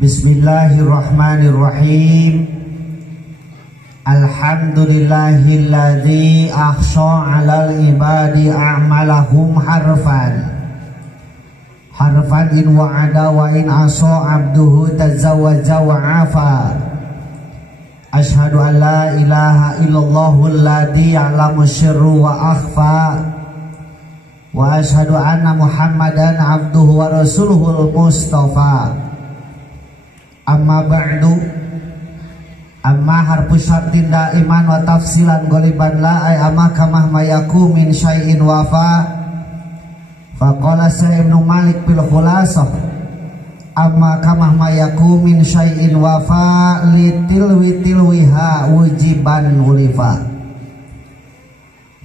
Bismillahirrahmanirrahim. Alhamdulillahilladzi ahsha 'alal ibadi a'malahum harfan in wa'ada wa in asa 'abduhu tazawwaja wa 'afa. Asyhadu an la ilaha illallahul ladzi ya'lamu sirru wa akhfa. Wa asyhadu anna Muhammadan 'abduhu wa rasuluhul mustafa. Amma ba'du. Amma harfu syartin daiman wa tafsilan goliban la ay amma kamah mayaku min syai'in wafa. Faqala Sa'ib bin Malik bil khulasah. Amma kamah mayaku min syai'in wafa litilwiha wujiban ulifa.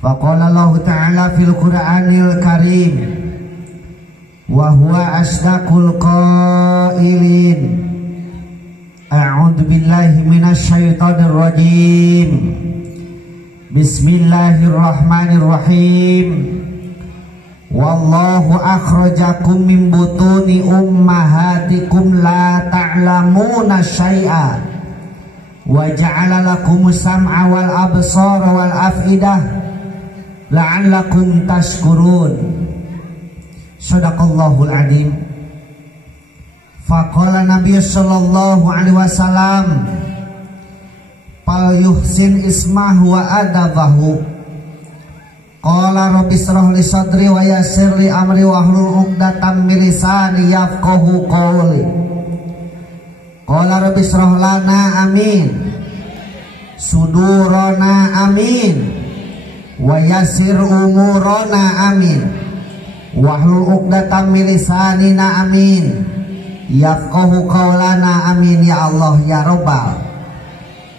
Faqala Allah ta'ala fil Qur'anil Karim wa huwa asdaqul qailin. A'udzu billahi minasy syaithanir rajim. Bismillahirrahmanirrahim. Wallahu akhrajakum min butuni ummahatikum la ta'lamuna syai'a wa ja'ala lakumus sam'a wal absara wal afidah la'allakum tashkurun. Shadaqallahul adzim. Faqala Nabi sallallahu alaihi wasallam fal yuhsin ismahu wa adabahu. Qala rabbi shrah li sadri wa yassir li amri wa hlul 'uqdatam min lisani yafqahu qawli. Qala rabbi shrah lana amin sudurana amin wa yassir umurana amin wa hlul 'uqdatam min lisanina amin yafqahu qawlana amin ya Allah ya Rabbal.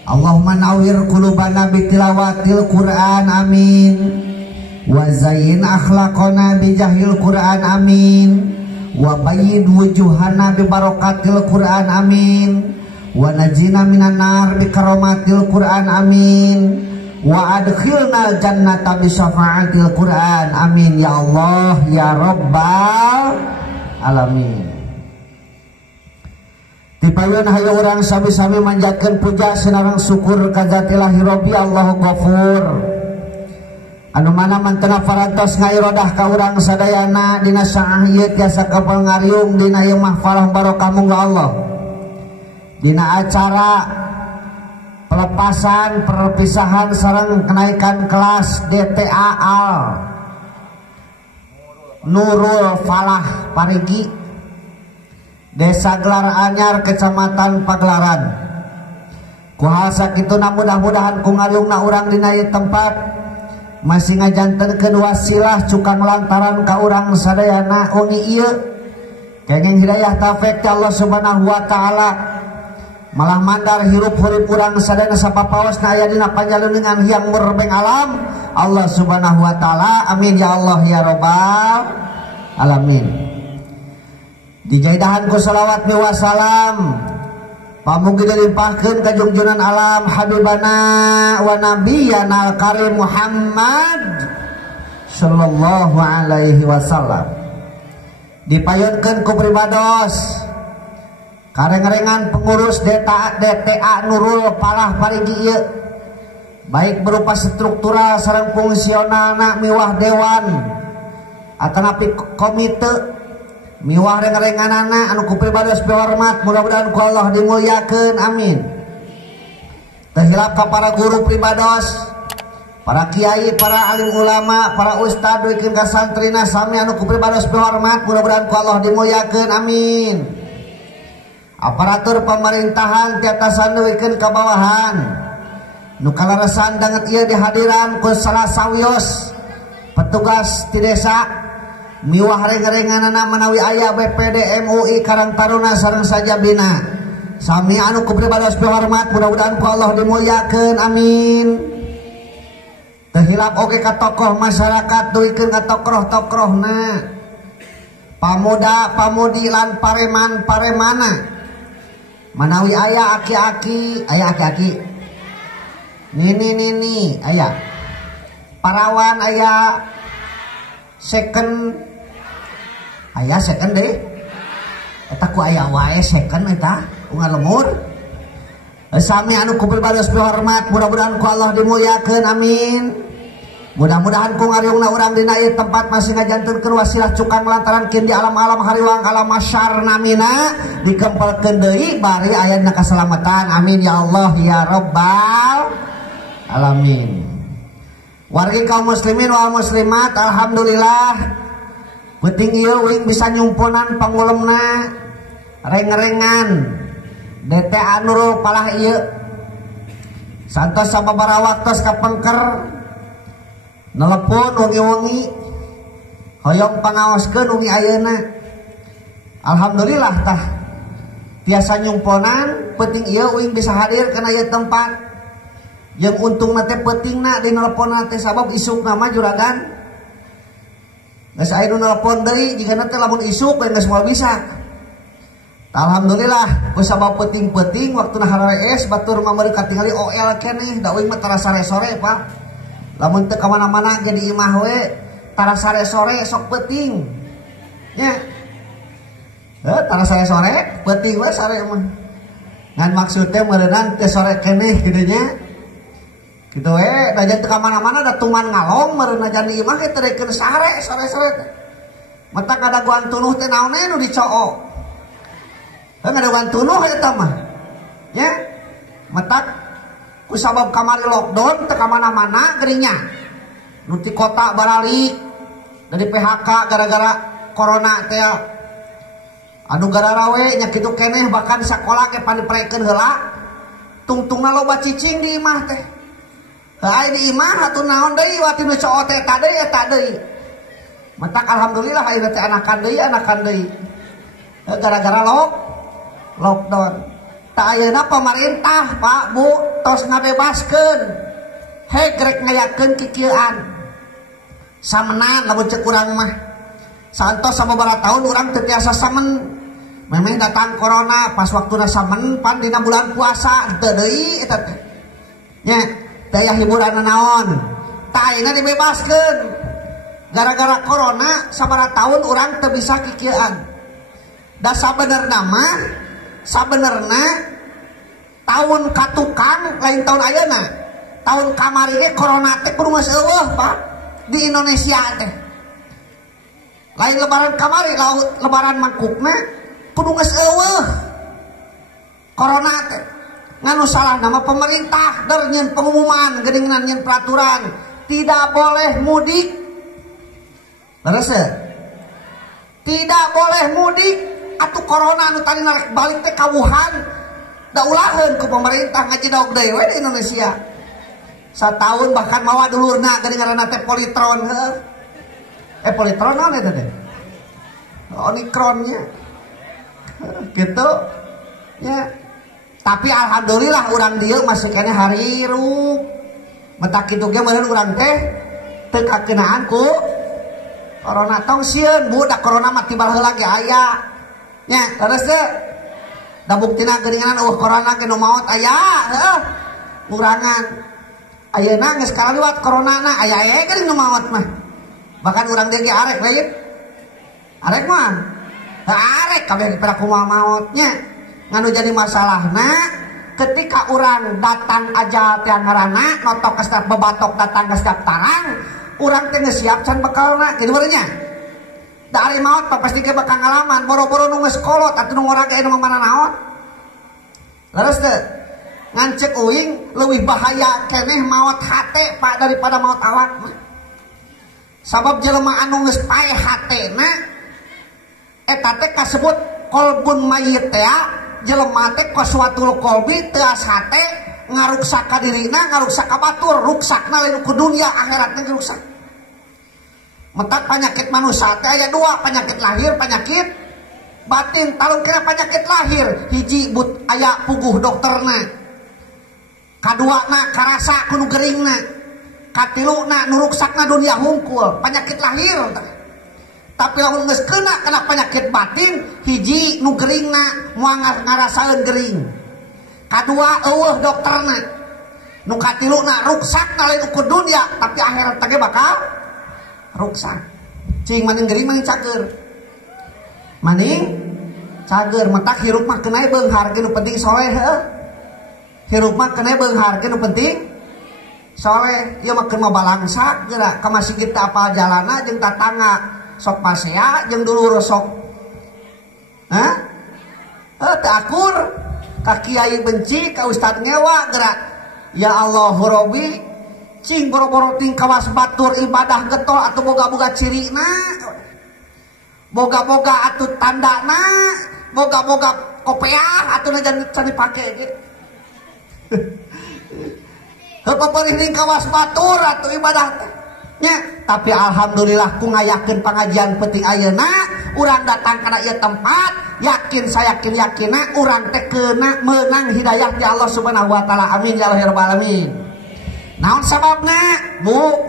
Allahumma nawwir qulubana bitilawatil Qur'an amin wa zayyin akhlaqana bijahil Qur'an amin wa bayyid wujuhana bibarakatil Qur'an amin wa najina minan nar bikaramatil Qur'an amin wa adkhilnal jannata bisyafaatil Qur'an amin ya Allah ya Rabbal alamin. Tipayeun hayu urang sami-sami manjatkeun puja sinareng syukur ka Zatillahi Rabbi Allahu Ghafur. Anu mana mantena parantos ngairodah ka urang sadayana dina saah ieu tiasa kapangariyung dina ieu mahfalah barokah mungga Allah. Dina acara pelepasan perpisahan sareng kenaikan kelas DTA Al Nurul Falah Parigi Desa Gelar Anyar, Kecamatan Pagelaran. Kuhasa kituna mudah-mudahan ku ngariungna urang dina ieu tempat masih ngajantenkeun wasilah cukang lantaran ka urang sadayana ungi ieu. Kenging hidayah taufik ti Allah Subhanahu wa taala. Malah mandar hirup hurip urang sadayana sapapaosna aya dina panjaleuningan hyang murbeng alam Allah Subhanahu wa taala. Amin ya Allah ya Rabbal alamin. Dijaidahan ku salawat wa salam pamugi dilimpahkeun ka junjunan alam habibana wa nabiyana al-karim Muhammad sallallahu alaihi wasallam. Dipayunkeun ku pribados kareng-rengan pengurus DTA Nurul Falah Parigi ieu baik berupa struktural sareng fungsionalna miwah dewan atanapi komite miwah reng-renganana anu ku pribados hormat mudah-mudahan ku Allah dimulyakeun amin. Tehilap ka para guru pribados, para kiai, para alim ulama, para ustad duikeun ka santrina sami anu ku pribados hormat mudah-mudahan ku Allah dimulyakeun amin. Aparatur pemerintahan ti atasan duikeun ka bawahan nu kalarasan danget ieu dihadiran ku salah sawios petugas ti desa miwah reng-renganana manawi aya BPD MUI Karang Taruna sareng sajabina sami anu ku pribados hormat mudah-mudahan ku Allah dimulyakeun amin. Tehilap oge ka tokoh masyarakat duikeun ka tokoh-tokohna pamuda pamudi lan pareman-paremana manawi aya aki-aki nini aya parawan aya second deh eta ku aya wae second eta ungal lemur. Sami anu ku pibados hormat mudah-mudahan ku Allah dimuliakeun amin. Mudah-mudahan ku ngariungna urang dina ieu tempat masih ngajantenkeun wasilah cukang lantaran kin di alam-alam hariwang alam masyar namina dikempelkeun deui bari aya dina kasalamatan amin ya Allah ya rabbal alamin. Wargi kaum muslimin wal muslimat alhamdulillah penting ieu wing bisa nyumpunan pangulemna reng-rengan DT Anurul palah ieu santos sababaraha waktos kapengker nelepon wengi-wengi hoyong pangaoskeun wengi ayeuna alhamdulillah tah tiasa nyumponan penting ieu uing bisa hadir kana ieu tempat yang untungna teh pentingna di neleponna teh sabab isukna mah juragan geus aya nu nelepon deui jigana teh lamun isuk geus moal bisa alhamdulillah kusabab penting-penting waktuna harees batur mameureun katingali OL keneh da uing mah tara sare-sore Pak. Lamun teu ka mana-mana ge di imah we tara sare-sore sok penting. Nya. Tara sare-sore penting we sare mah. Ngan maksud teh meureunan teh sore keneh kitu nya. Kitu we da teu ka mana-mana da tuman ngalong meureun ajan di imah ge teu dekeun sare sore-sore teh. Mata kadaguan tunuh teh naon nu dicoo. Ngadaguan tunuh eta mah. Nya. Mata kusabab kamari lockdown teu ka mana-mana geuringnya nu ti kota baralik dari PHK gara-gara corona teh anu gara-gara we nya kitu keneh bahkan sakola ge paniprekeun heula tungtungna loba cicing di imah teh hae di imah atuh naon deui wati nu coo teh eta deui matak alhamdulillah ayeuna teh anakan deui gara-gara lockdown. Tak ayeuna pemerintah Pak Bu tos ngabebaskeun hegrek ngayakeun kikieuan samenan lamun ceuk urang mah santos sababaraha taun urang teu tiasa samen memeh datang corona pas waktuna samen pan dina bulan puasa teu deui eta teh nya teu aya hiburan naon tak ayeuna dibebaskeun gara-gara corona sabaraha taun urang teu bisa kikieuan da sabenerna tahun katukang lain tahun ayeuna tahun kamari ge corona teh kudu geus eueuh Pak di Indonesia teh lain lebaran kamari lebaran mangkukna kudu geus eueuh corona teh nganu salah nama pemerintah der nyeun pengumuman geuningan nyeun peraturan tidak boleh mudik leres tidak boleh mudik atuh corona anu tadi narek balik teh ka Wuhan da ulaheun ku pemerintah ngajidaog deui we di Indonesia sataun bahkan mawa dulurna geuning ngaranna teh Politron Politron naon eta teh Omicron nya gitu nya tapi alhamdulillah urang dieu masih keneh harirup mentak kitu ge meureun urang teh teu kakeunaan ku corona tong sieun Bu da corona mah tibal heula ge aya nya leres teh da buktina geuningan corona ge nu maot aya heuh ngurangan ayeuna geus kalaliwat coronana aya geuning nu maot mah bahkan urang dia ge arek lain arek mah arek kabeh pada kumaha maotnya nganu jadi masalahna ketika urang datang ajal teh ngaranna notok ka setiap bebatok datang ka setiap tarang urang teh geus siap can bekalna kitu meureun nya da ari maot pasti ke bakal ngalaman boro-boro nu geus kolot atuh nu ngorage anu mana naon leres teh ngan ceuk uing leuwih bahaya keneh maot hate Pak daripada maot awak mah sabab jelema anu geus pae hatena eta teh kasebut kolbun mayit teh jelema teh qaswatul qalbi teu hate ngaruksak ka dirina ngaruksak ka batur ruksakna lain ku dunia akhiratna ruksak mentak penyakit manusia teh aya dua penyakit lahir penyakit batin talung kena penyakit lahir hiji but aya puguh dokterna kaduana karasa kudu geuringna katiluna nu ruksakna dunia hungkul penyakit lahir tapi lamun geus kena penyakit batin hiji nu geuringna moal ngarasaeun geuring kadua eueuh dokterna nu katiluna ruksakna lain ku dunia tapi akhirat teh bakal ruksak cing maning geuring maning cager maning cager mentak hirup mah kena beunghar ge nu penting soleh heuh. Hirup mah kena beunghar ge nu penting soleh. Ieu mah keur balangsak geura ka masjid kita apal jalana jeung tatangga sok pasea jeung dulur sok hah teu akur ka kiai benci ka ustad ngewa geura. Ya Allah Rabbi cing boro-boro ting kawas batur ibadah getol atuh boga-boga cirina, boga-boga atuh tandana, boga-boga kopiah atuh jangan dipake ge. Heupeurih ning kawas batur atuh ibadah teh. Nya, tapi alhamdulillah ku ngayakeun pangajian penting ayeuna urang datang kana ieu tempat yakin sayakin-yakinna urang teh keuna meunang hidayah ti Allah Subhanahu wa taala. Amin ya Allah ya rabbal alamin. Naon sababna? Bu,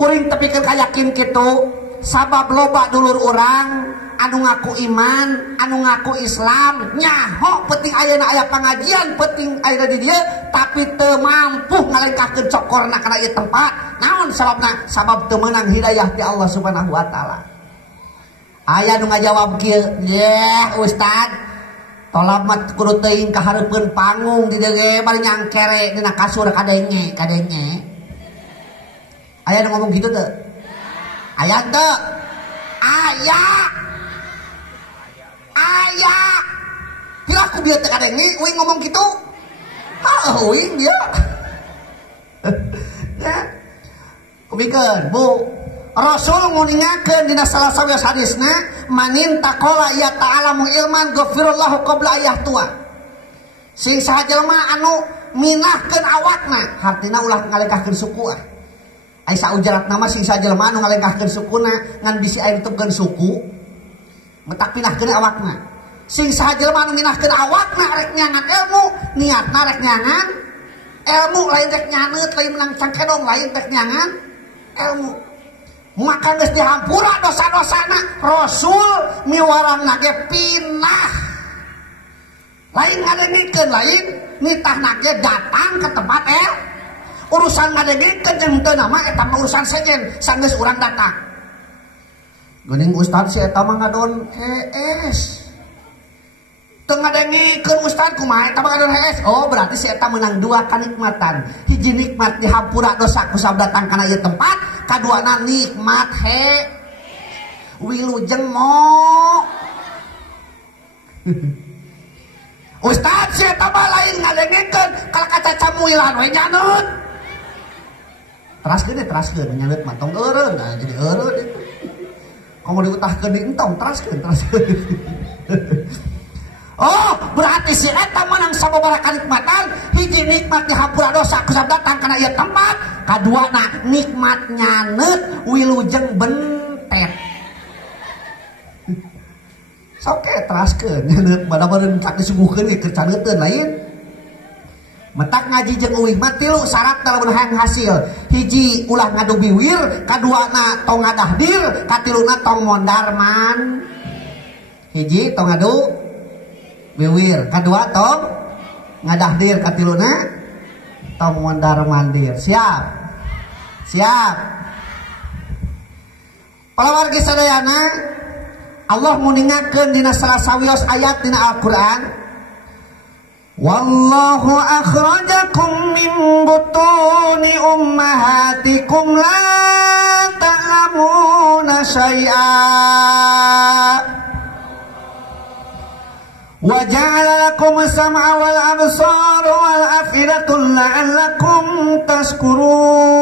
kuring tepikeun kayakin kitu sabab loba dulur urang anu ngaku iman, anu ngaku Islam, nyaho penting ayeuna aya pangajian, penting ayeuna di dieu tapi teu mampu ngalengkahkeun cokorna kana ieu tempat. Naon sababna? Sabab teu meunang hidayah ti Allah Subhanahu wa taala. Aya nu ngajawab kieu, "Yeh, Ustad, tolak mah kudu teuing ka hareupeun panggung di dieu ge bari nyangkere dina kasur kadenge." Aya nu ngomong kitu teu? Aya teu? Aya. Bila aku biar teka dengi, uing ngomong gitu, uing dia. Ya, kubikan, bu, Rasul nguningakeun dina salah sawios hadisna, manin takola ya ta'alamu ilman ghafirullahu qabla ayah tua. Sing saha jelema anu minahkeun awakna, hartina ulah ngalengkahkeun suku ah. Ai saujarat nama sing saha jelema anu ngalengkahkeun sukuna ngan bisi aya ditutupkeun suku, metak pinahkeun awakna. Sing saha jelema anu minahkeun awakna rek nyangan ilmu, niatna rek nyangan ilmu, lain rek nyaneut, lain menang cangkedong, lain rek nyangan ilmu. Maka geus dihampura dosa-dosana, Rasul miwarangna ge pinah. Lain ngadengikeun, lain nitahna ge datang ke tempat urusan ngadengikeun jeung teu nama eta mah urusan sejen sanggeus urang datang. Geuning ustad si eta mah ngadon hees. Teu ngadengikeun ustad kumaha eta mah ngadon hees. Oh, berarti si eta meunang dua kanikmatan. Hiji nikmat dihampura dosa ku datang kana ieu tempat, kaduana nikmat wilujeng mo. Ustad si eta mah lain ngadengikeun kala kaca camuilan we nyaneut. Teraskeun nyaneut mah tong eureun, nah jadi eureun itu. Komo diutahkeun di entong teraskeun. Oh, berarti si eta menang sababaraha kanikmatan, hiji nikmat dihampura dosa ku datang kana ieu tempat, kaduana nikmat nyaneut wilujeng bentet. Soke teraskeun nyaneut bada-bada kaki suguhkeun ge keur caneuteuan lain. Metak ngaji jeung uwih mah tilu syarat lamun hayang hasil. Hiji ulah ngadu biwir, kaduana tong ngadahdir, katiluna tong mondarman. Hiji tong ngadu biwir, kadua tong ngadahdir, katiluna tong mondar-mandir. Siap. Para wargi sadayana, Allah muningakeun dina salah sawios ayat dina Al-Qur'an. Wallahu akhrajakum min butuni ummahatikum la ta'lamuna syai'a wa ja'ala lakum as-sam'a wal absara wal af'idata la'allakum tashkurun.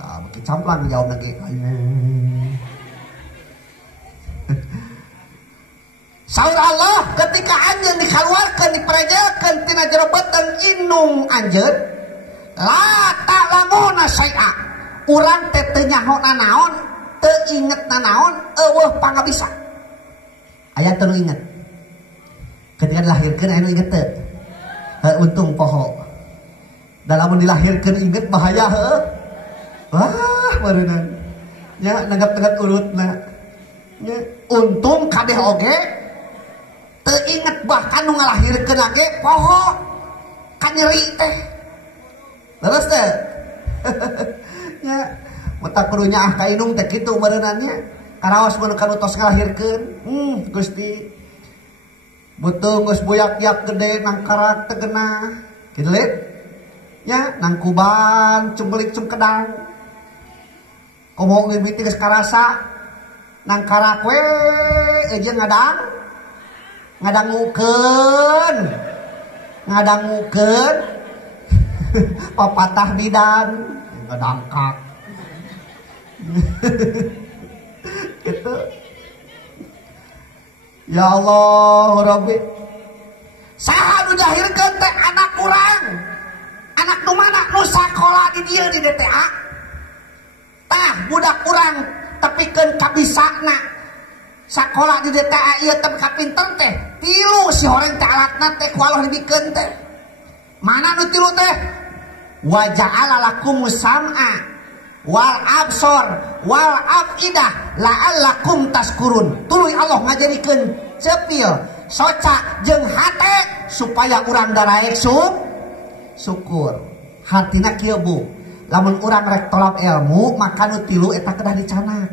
Begitu camplang jawab lagi. Saur Allah ketika anjeun dikaluarkeun diperejelkeun tina jero beuteung indung anjeun, la ta'lamuna syai'a, urang teh teu nyahona naon, teu ingetna naon, eueuh pangabisa. Aya teu nu inget. Ketika dilahirkeun anu inget teu? Untung poho. Da lamun dilahirkeun inget bahaya heuh. Wah, beureunan. Nya nenggap-nenggap urutna. Nya untung kabeh oge teu inget bahkan nu ngalahirkeun lage poho kan nyeri teh. Leres teh. Ya, mata kudu nyaah ka indung teh kitu beureunan nya. karaos mun kana tos ngalahirkeun Gusti butung geus buyak-yak gede nang karak tegenah kitu le nya nang kuban cumbelik cum kedang komo ngeuti geus karasa nang karak we eje ngadangukeun papatah bidan ngadangkak gitu. Ya Allah Rabbi saha nu dahirkeun teh anak urang anak nu mana nu sakola di dieu di DTA tah budak urang tepikeun kabisana sakola di DTA ieu teh kapinter teh 3 si horeng teh alatna teh ku Allah dibikeun teh mana nu 3 teh wa ja'ala lakumus sam'a wal absor wal afidah la'allakum taskurun tuluy Allah ngajarikeun cepil soca jeung hate supaya urang daraek syukur hartina kieu Bu lamun urang rek tolab ilmu maka nu 3 eta kedah dicanak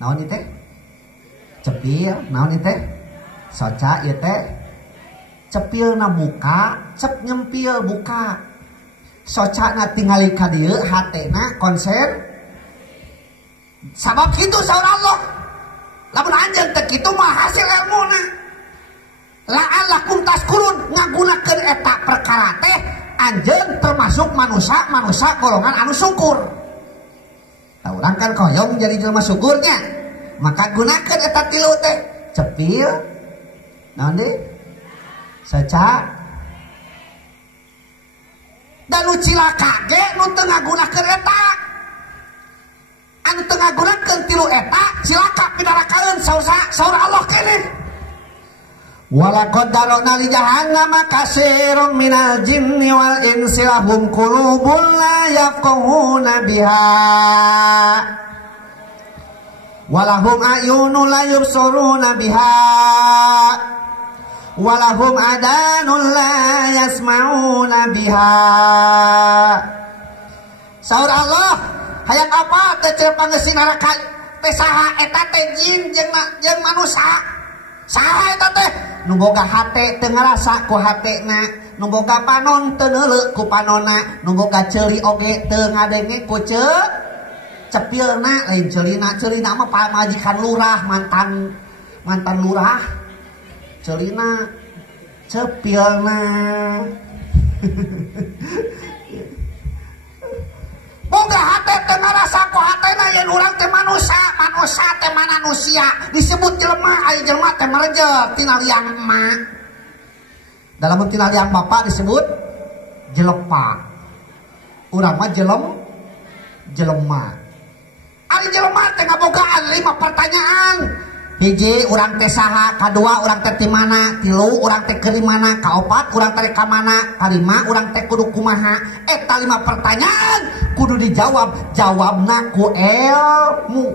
naon ieu teh cepil naon ieu teh soca ieu teh cepilna buka cep nyempil buka socana tingali ka dieu hatena konser sabab kitu saur Allah lamun anjeun teh kitu mah hasil ilmuna la'allakum taskurun ngagunakeun eta perkara teh anjeun termasuk manusia golongan anu syukur tah urang kan koyong jadi jelema syukurnya maka gunakeun eta 3 teh cepil naon deui soca dan nu cilaka ge nu teu ngagunakeun eta anu teu ngagunakeun 3 eta cilaka pinarakaeun saur Allah keneh walaqad darana li jahannama katsiran minal jinni wal insi lahum qulubun la yafqahuna biha walahum ayunun la yubsiruna biha walahum adanun la yasma'una biha saur Allah hayang apa teh cenah panggeusi neraka teh saha eta teh jin jeung manusia saha eta teh nu boga hate teu ngarasa ku hatena nu boga panon teu neuleuh ku panonna nu boga ceuli oge teu ngadenge ku cepilna lain ceulina mah pamajikan lurah mantan lurah celina cepilna boga hate teh ngarasa ku hatena yen urang teh manusia teh manusia disebut jelema aya jelema teh merejel tina liang emak dalam tina liang bapak disebut jelepa urang mah jelema ari jelema teh ngabogaan 5 pertanyaan hiji urang teh saha kadua urang teh ti mana tilu urang teh keur di mana kaopat urang teh ka mana kalima urang teh kudu kumaha eta 5 pertanyaan kudu jawabna ku ilmu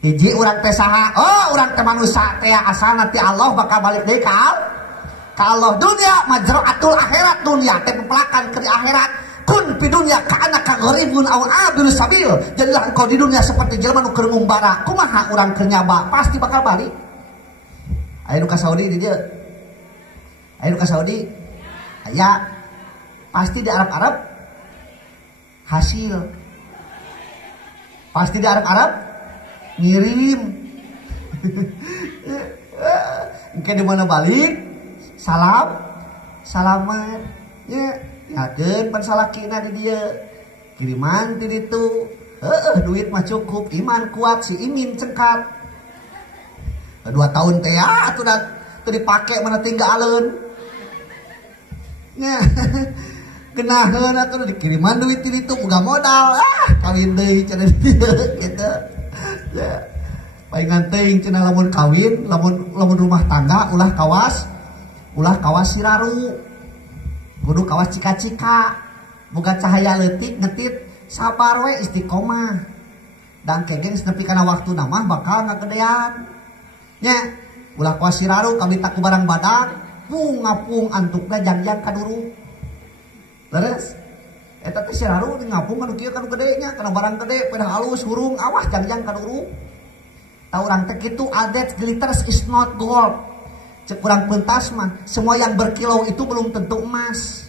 hiji urang teh saha oh urang teh manusia teh asalna ti Allah bakal balik deui ka Allah dunia majraatul akhirat dunia teh pepelakan ke akhirat kun fi dunya ka'annaka gharibun aw abiru sabil jadilah engkau di dunia seperti jelema nu keur ngumbara kumaha urang keur nyaba pasti bakal balik aya nu ka Saudi di dieu aya nu ka Saudi aya pasti di Arab hasil pasti di Arab ngirim engke di mana balik salamat ya yakeun pan salakina di dieu kiriman ti ditu duit mah cukup iman kuat si imin cengkat 2 tahun teh ya atuh teu dipake mana tinggalin nya genaheun atuh dikiriman duit ti ditu boga modal kawin deui cenah dieu kitu ya palingan teuing cenah lamun kawin lamun rumah tangga ulah kawas siraru kudu kawas cika-cika boga cahaya leutik ngetit sabar we istiqomah dan kegeng nepi kana waktu mah bakal ngagedean nya ulah kawas siraru kabita ku barang badak pung ngapung antukna janjian kaduru leres Eta teh siraru ngapung anu kieu kanu gede nya, kana barang gede pada halus hurung awas jangjang kanu urung. Tah urang teh kitu, all that glitters is not gold. Cek urang pentas mah, semua yang berkilau itu belum tentu emas.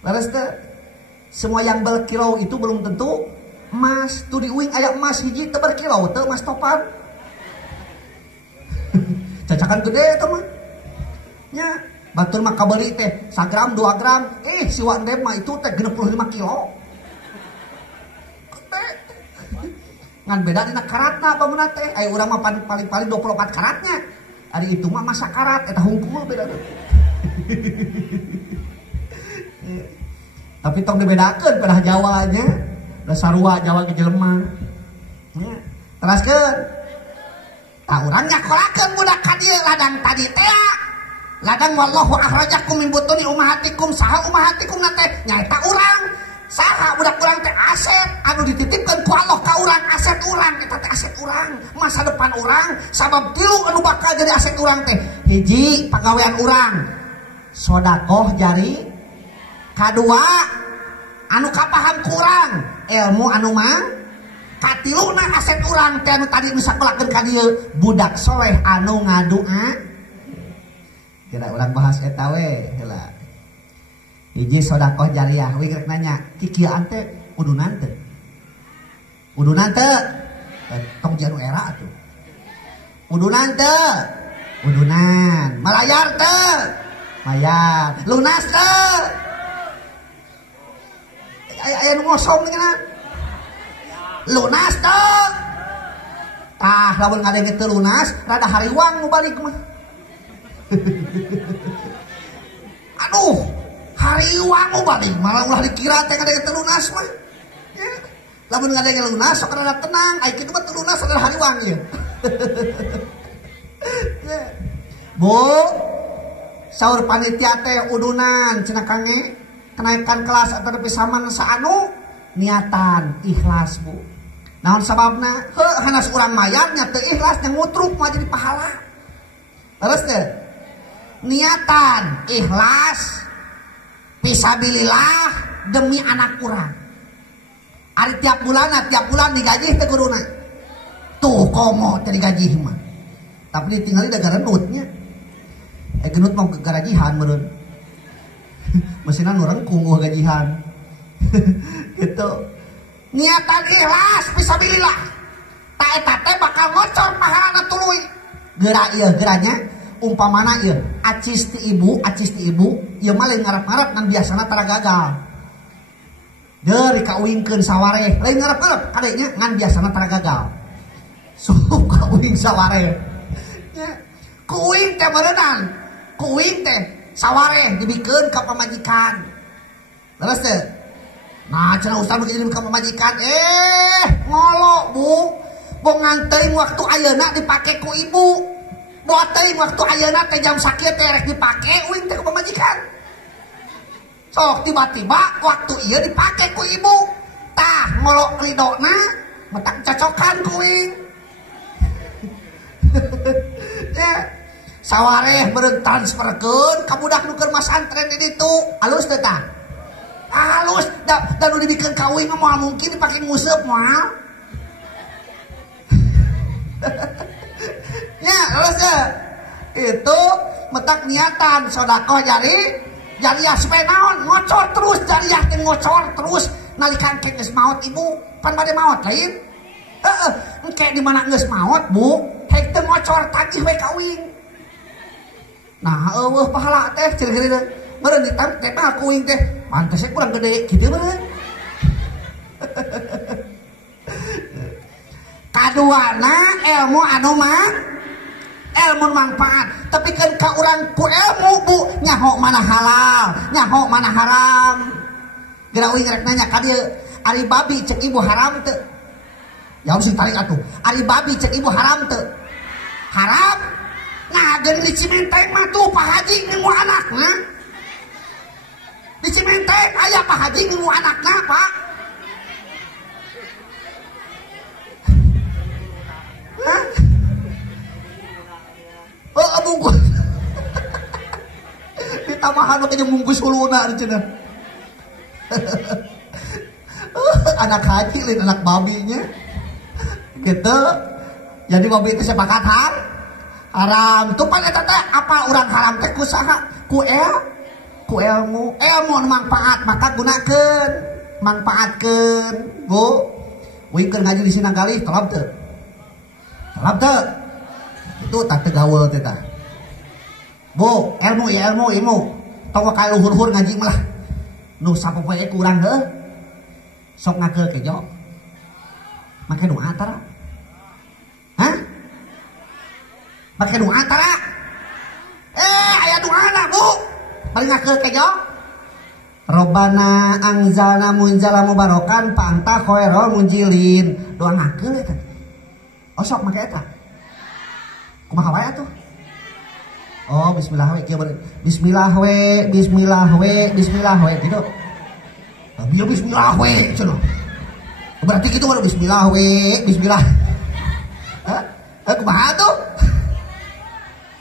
Leres teh, semua yang berkilau itu belum tentu emas. Tu di uing aya emas hiji teu berkilau teu emas topan. Cacakan gede eta mah. Nya, batur mah kabeli teh 1 gram 2 gram, si Wandem mah itu teh 65 kilo. Gede. Ngan beda dina karatna bangunna teh. Aya urang mah paling-paling 24 karatnya. Ari itu mah masa karat eta hungkul beda. Tapi tong dibedakeun pada Jawa nya. Da sarua Jawa ge jelema. Nya, teraskeun. Tah urang nyakolakeun budak ka dieu ladang tadi teh. Ladang wallahu akhrajakum min butuni ummahatikum, saha ummahatikum teh nyaeta urang. Saha budak urang teh aset anu dititipkeun ku Allah ka urang, aset urang eta teh aset urang, masa depan urang, sabab tilu anu bakal jadi aset urang teh. Hiji pagawean urang, sedekah jari. Kadua anu kapaham kurang, ilmu anu mah. Katiluna aset urang teh anu tadi misakolakeun ka dieu, budak soleh anu ngadua. Kira urang bahas eta we heula. Hiji sedekah jariah, we rek nanya, kikieuan teh udunan teh? Udunan teh? Tong janu era atuh. Udunan teh? Udunan. Malayar teh? Mayar. Lunas teh? Aya nu ngosong nih. Lunas teh? Tah lamun ngadenge teu lunas, rada hariwang nu balik mah. Aduh, hariwang nu balik malah ulah dikira teh ngadenge teu lunas mah. Ya. Lamun ngadenge lunas sok rada tenang, ai kitu mah teu lunas adalah hariwang ieu. Ya. Bu, saur panitia teh udunan cenah kange kenaikan kelas atau nepi saman saanu niatan ikhlas bu. Naon sababna? Heuh hanas urang mayar nya teu ikhlas nya ngutruk mah jadi pahala. Terus teh niatan ikhlas fisabilillah demi anak urang. Ari tiap bulan digaji teh guruna. Tuh komo teh digaji mah. Tapi ditinggali da garenutnya. Genut mau ke garajihan meureun. Meusina nu rengkung gajihan. Gitu. Niatan ikhlas fisabilillah. Ta eta teh bakal ngocor pahalana tuluy. Geura ieu geuranya umpamana ieu acis ti ibu ieu mah lain ngarep-ngarep ngan biasana tara gagal. Deur dikawingkeun sawareh, lain ngarep-ngarep kadenya ngan biasana tara gagal. Sup kawing sawareh. Ya. Kuing teh meureunang. Kuing teh sawareh dibikeun ka pamajikan. Terus teh nah cenah ustaz begitu ka pamajikan ngolo bu bongan teuing waktu ayeuna dipake ku ibu buat teuing waktu ayeuna teh jam sakieu teh rek dipake uing teh ku pamajikan sok tiba-tiba waktu ieu dipake ku ibu tah ngolo ridona metak cocokan ku uing ya sawareh beureun transferkeun ka budak nu keur masantren di ditu alus teh tah halus dan udah dibikin kawin mah mungkin dipakai ngusep mah ya terus ya itu metak niatan sedekah jariah supaya naon ngocor terus jariah teh ngocor terus nalikan ke geus maot ibu pan bade maot lain engke di mana geus maot bu hek teu ngocor tagih we kawin nah eueuh pahala teh ciri-ciri meureun ditam teh mah kuing teh pantes kurang gede kitu meureun. Kaduana ilmu anu mah ilmu manfaat tapi kan ka urang ku ilmu bu nyaho mana halal nyaho mana haram. Geura uing rek nanya ka dieu ari babi cek ibu haram teu? Jawab sing tarik atuh. Ari babi cek ibu haram teu? Haram. Nah geun di Cimenteng mah tuh Pak Haji nemu anakna. Di Cimenteng aya Pak Haji nemu anakna Pak. Hah? Oh bungkus. Ditamahan ke bungkus huluna cenah. anak haji lain anak babinya gitu. Jadi babi itu sepakat haram tuh pan eta teh apa urang haram teh kusaha ku ilmu manfaat maka gunakeun manfaatkeun Bu weukeun ngaji di Sinang Galih tolab teu itu tak tegaweul teh tah Bu ilmu tong ka luhur-luhur ngaji mah nu sapopoe kurang heuh sok ngakeul kejo make doa tara make doa tara aya doana Bu bari ngakeul kejo Robbana anzalna munzala mubarakan pantah khairul munjilin doa ngakeul eta sok make eta kumaha wae atuh oh bismillah we kieu bismillah we gitu bieu bismillah we cenah berarti kitu baru bismillah kumaha tuh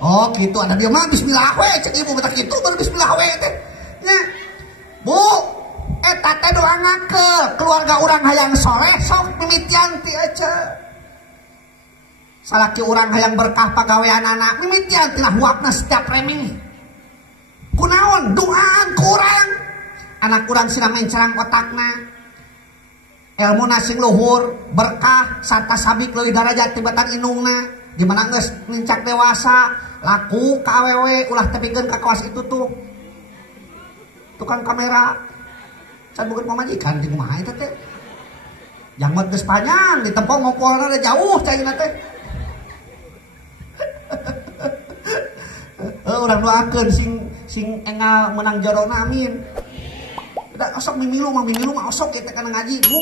oh gitu ada dia mah bismillah we cek ibu betak kitu baru bismillah we teh nya Bu eta teh doa ngakeul keluarga urang hayang soleh sok mimitian ti aja salaki urang hayang berkah pagawean anak mimitian tilah huapna setiap remeh kunaon doaan kurang anak urang sina mencerang otakna ilmu nasing luhur berkah sarta sabik leuwih darajat tibatan indungna gimana geus nincak dewasa laku ka awewe ulah tepikeun ka kawas itu tuh tukang kamera can bukan pamajikan di kumaha eta teh jangmat geus panjang ditempong ngopolna jauh caina teh orang doakeun sing engal menang jorona amin. Da osok mimilu mah osok kita kana ngaji Bu.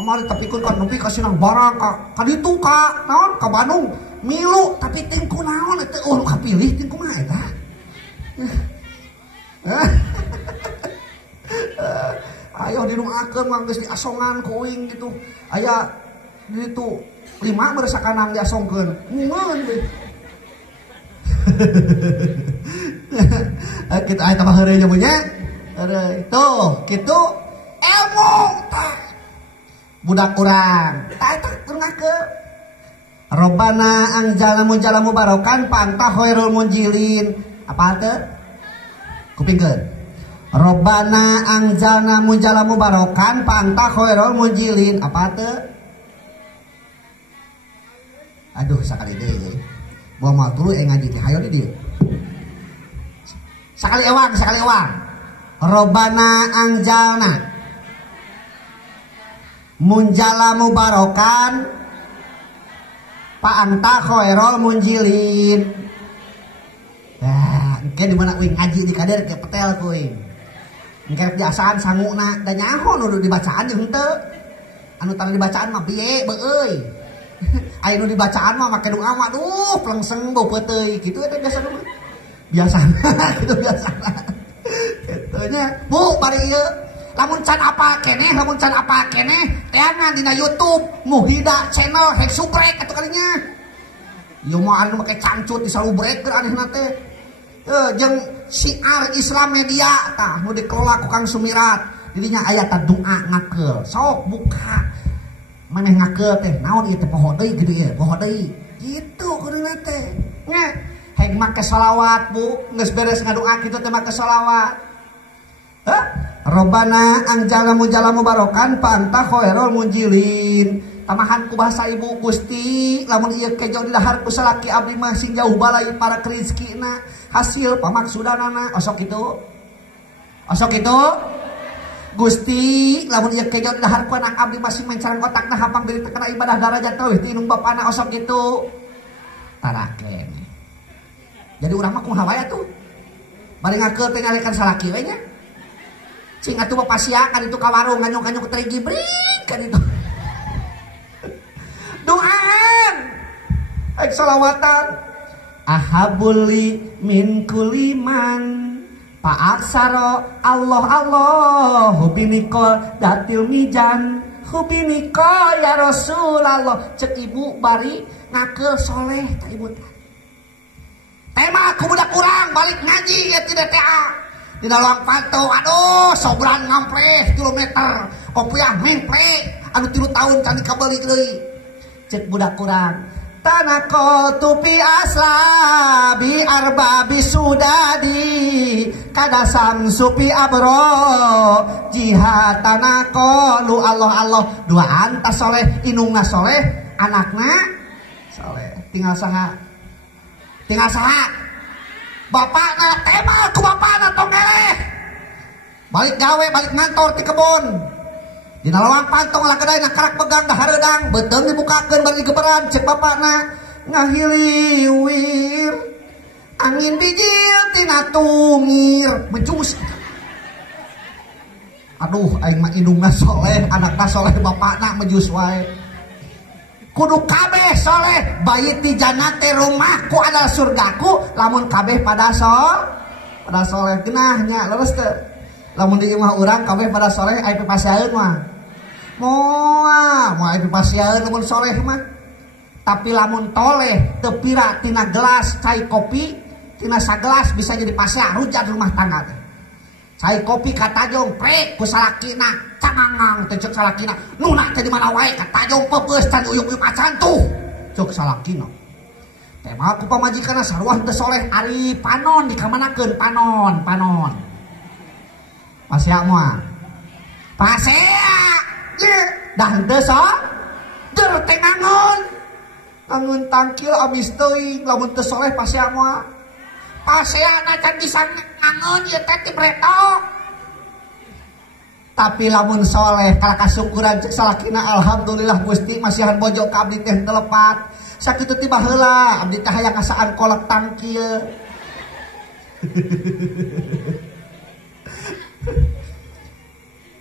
Amal tapikeun ka nepi ka sinang barang ka ditu ka naon ka Bandung milu tapi ting kunaon eta oh kapilih ting kumaha eta. Ayo dinuakeun mah geus diasongan ku uing gitu. Aya di ditu 5 beresakanang diasongkeun. Ngeun deh. Kita aya tambah heureuy nya punya tuh kitu ilmu tah budak urang tah eta ngakeul Robbana anzalna munzala mubarakan pantah khairul munjilin apa teh kupingkeun Robbana anzalna munzala mubarakan pantah khairul munjilin apa teh aduh sakali deui bawa mal tulu ngaji teh hayo di dieu sakali ewang Robbana anzalna munzala mubarakan pa anta khairul munjilin nah engke di mana uing ngaji di kader ke petel ku uing engke biasaan sanguna da nyaho nu dibacaan jeung henteu anu tara dibacaan mah piye beueuy aya nu dibacaan mah make doa mah duh plengseng bau peuteuy kitu eta biasana kitu biasana kitu nya Bu bari ieu lamun can apa keneh teangan dina YouTube Muhida channel hek subrek atuh kalinya ieu mah anu make cancut disalubrek keur anehna teh jeung Syiar Islam Media tah nu dikelola ku Kang Sumirat dirinya aya ta doa ngakeul sok buka maneh ngakeul teh naon ieu teh poho deui gitu ieu poho deui kitu kuduna teh nya hek make shalawat Bu geus beres ngadoa kitu teh make shalawat Robbana anzalna munzala mubarakan pantah khairul munjilin tamahan ku bahasa ibu Gusti lamun ieu kejo di dahar ku salaki abdi mah sing jauh balai para rezekina hasil pamaksudanana osok itu Gusti lamun ieu kejo di dahar ku anak abdi masih mencarang otakna hapang diri terkena ibadah darajat teuing ti indung bapana osok itu taraken jadi urang mah kumaha wae atuh bari ngakeul teh ngalekan salaki we nya cing atuh papasia kan itu ka warung nganyong-nganyong ke terigi bring kan itu doaan aik salawatan ahabuli min kuliman paaksaro Allah hubinikol datil mijan hubinikol ya Rasulullah cek ibu bari ngakeul soleh ta ibu tema aku budak kurang balik ngaji ya tidak TA di dalam pantau aduh sobran ngampreh kilometer popuyah mengple anu 3 tahun can dikabeli deui. Cek budak kurang tanako tupi asla bi arba bi sudadi kada samsupi abro jihad tanako lu Allah duaan tas soleh inungna soleh anakna soleh tinggal saha bapakna tema ku bapakna tong eleh balik gawe balik ngantor di kebun dina lawang pantong lakaday na karak pegang dahareudang beteung dibukakeun bari digeberan cek bapakna ngahiliwir angin bijil tina tungir menjus. Aduh aing mah indungna soleh anakna soleh bapakna menjus wae kudu kabeh soleh bayi ti jannate rumahku adalah surgaku lamun kabeh pada soleh genahnya leres teu lamun di imah urang kabeh pada soleh aya pipasiaeun mah moal aya pipasiaeun lamun soleh mah tapi lamun toleh teu pira tina gelas cai kopi tina sagelas bisa jadi pasea rujak rumah tangga teh cai kopi katajong prek ku salakina cangangang teh ceuk salakina nuna teh di mana wae katajong peupeus can uyuk-uyuk acan tuh ceuk salakina teh mah ku pamajikanna sarua teu soleh ari panon dikamanakeun panon pasea moal pasea dah teu so ger teh ngangun tangkil abis teuing lamun teu soleh pasea moal paseana can bisa ngangun ieu teh ti bretok tapi lamun soleh kala kasukuran cek salakina alhamdulillah Gusti masihan bojo ka abdi teh telepat sakitu ti baheula abdi teh hayang ngasaan kolak tangkil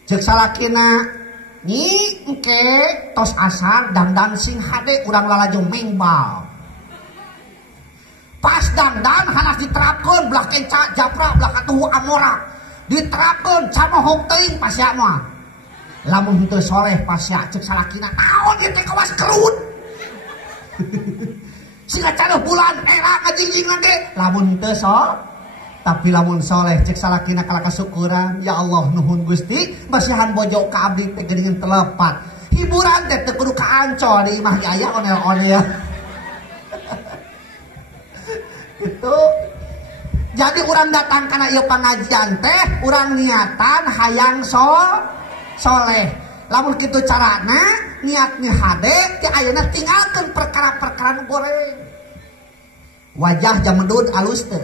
cek salakina nyi engke tos asar dangdang sing hade urang lalajong mengbal pas dangdang hanas diterapkeun belah kenca japra belah katuhu amora diterapkeun camohong teuing pasya moal lamun henteu soleh pasya cek salakina naon ieu teh kawas kerut siga canuh bulan era ngajingjing lage lamun henteu tapi lamun soleh cek salakina kala kasukuran ya Allah nuhun Gusti basihan bojo ka abdi teh geuningan telepat hiburan teh teu kudu kaancol di imah aya onel-onel gitu. Jadi urang datang kana ieu pangajian teh urang niatan hayang soleh lamun kitu carana niatnya hade ti ayeuna tinggalkeun perkara-perkara nu goreng wajah jamendud alus teu